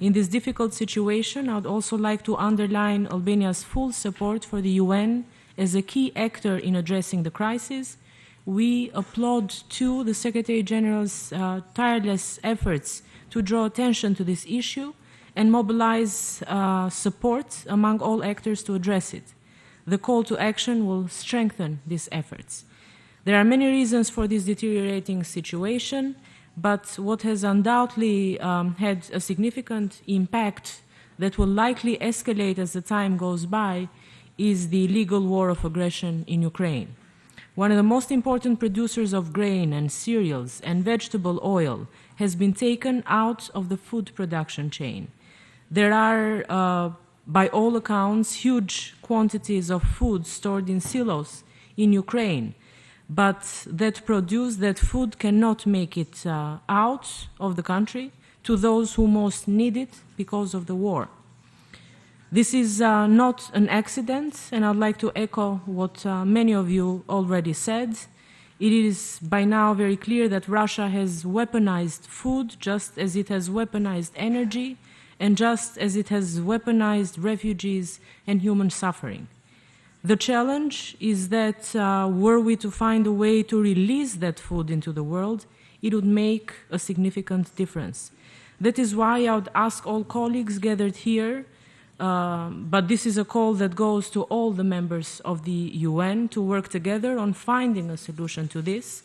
In this difficult situation, I would also like to underline Albania's full support for the UN as a key actor in addressing the crisis. We applaud, too, the Secretary General's tireless efforts to draw attention to this issue and mobilize support among all actors to address it. The call to action will strengthen these efforts. There are many reasons for this deteriorating situation, but what has undoubtedly had a significant impact that will likely escalate as the time goes by is the illegal war of aggression in Ukraine. One of the most important producers of grain and cereals and vegetable oil has been taken out of the food production chain. There are, by all accounts, huge quantities of food stored in silos in Ukraine, but that food cannot make it out of the country to those who most need it because of the war. This is not an accident, and I'd like to echo what many of you already said. It is by now very clear that Russia has weaponized food just as it has weaponized energy and just as it has weaponized refugees and human suffering. The challenge is that were we to find a way to release that food into the world, it would make a significant difference. That is why I would ask all colleagues gathered here, but this is a call that goes to all the members of the UN to work together on finding a solution to this,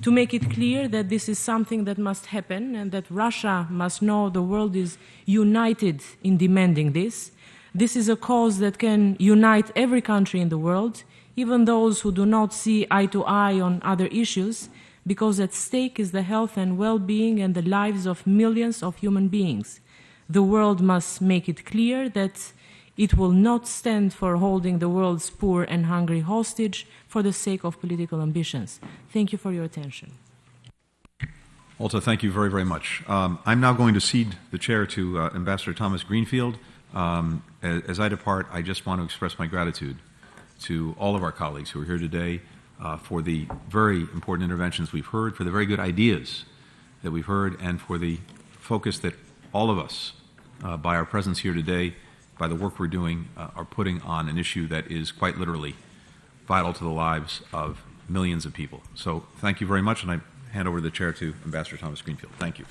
to make it clear that this is something that must happen and that Russia must know the world is united in demanding this. This is a cause that can unite every country in the world, even those who do not see eye to eye on other issues, because at stake is the health and well-being and the lives of millions of human beings. The world must make it clear that it will not stand for holding the world's poor and hungry hostage for the sake of political ambitions. Thank you for your attention. Alta, thank you very, very much. I'm now going to cede the chair to Ambassador Thomas Greenfield. As I depart, I just want to express my gratitude to all of our colleagues who are here today for the very important interventions we've heard, for the very good ideas that we've heard, and for the focus that all of us, by our presence here today, by the work we're doing, are putting on an issue that is quite literally vital to the lives of millions of people. So thank you very much, and I hand over the chair to Ambassador Thomas Greenfield. Thank you.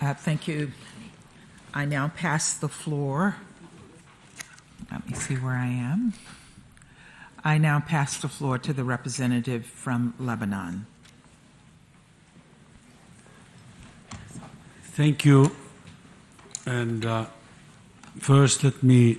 Thank you. I now pass the floor. Let me see where I am. I now pass the floor to the representative from Lebanon. Thank you. And first, let me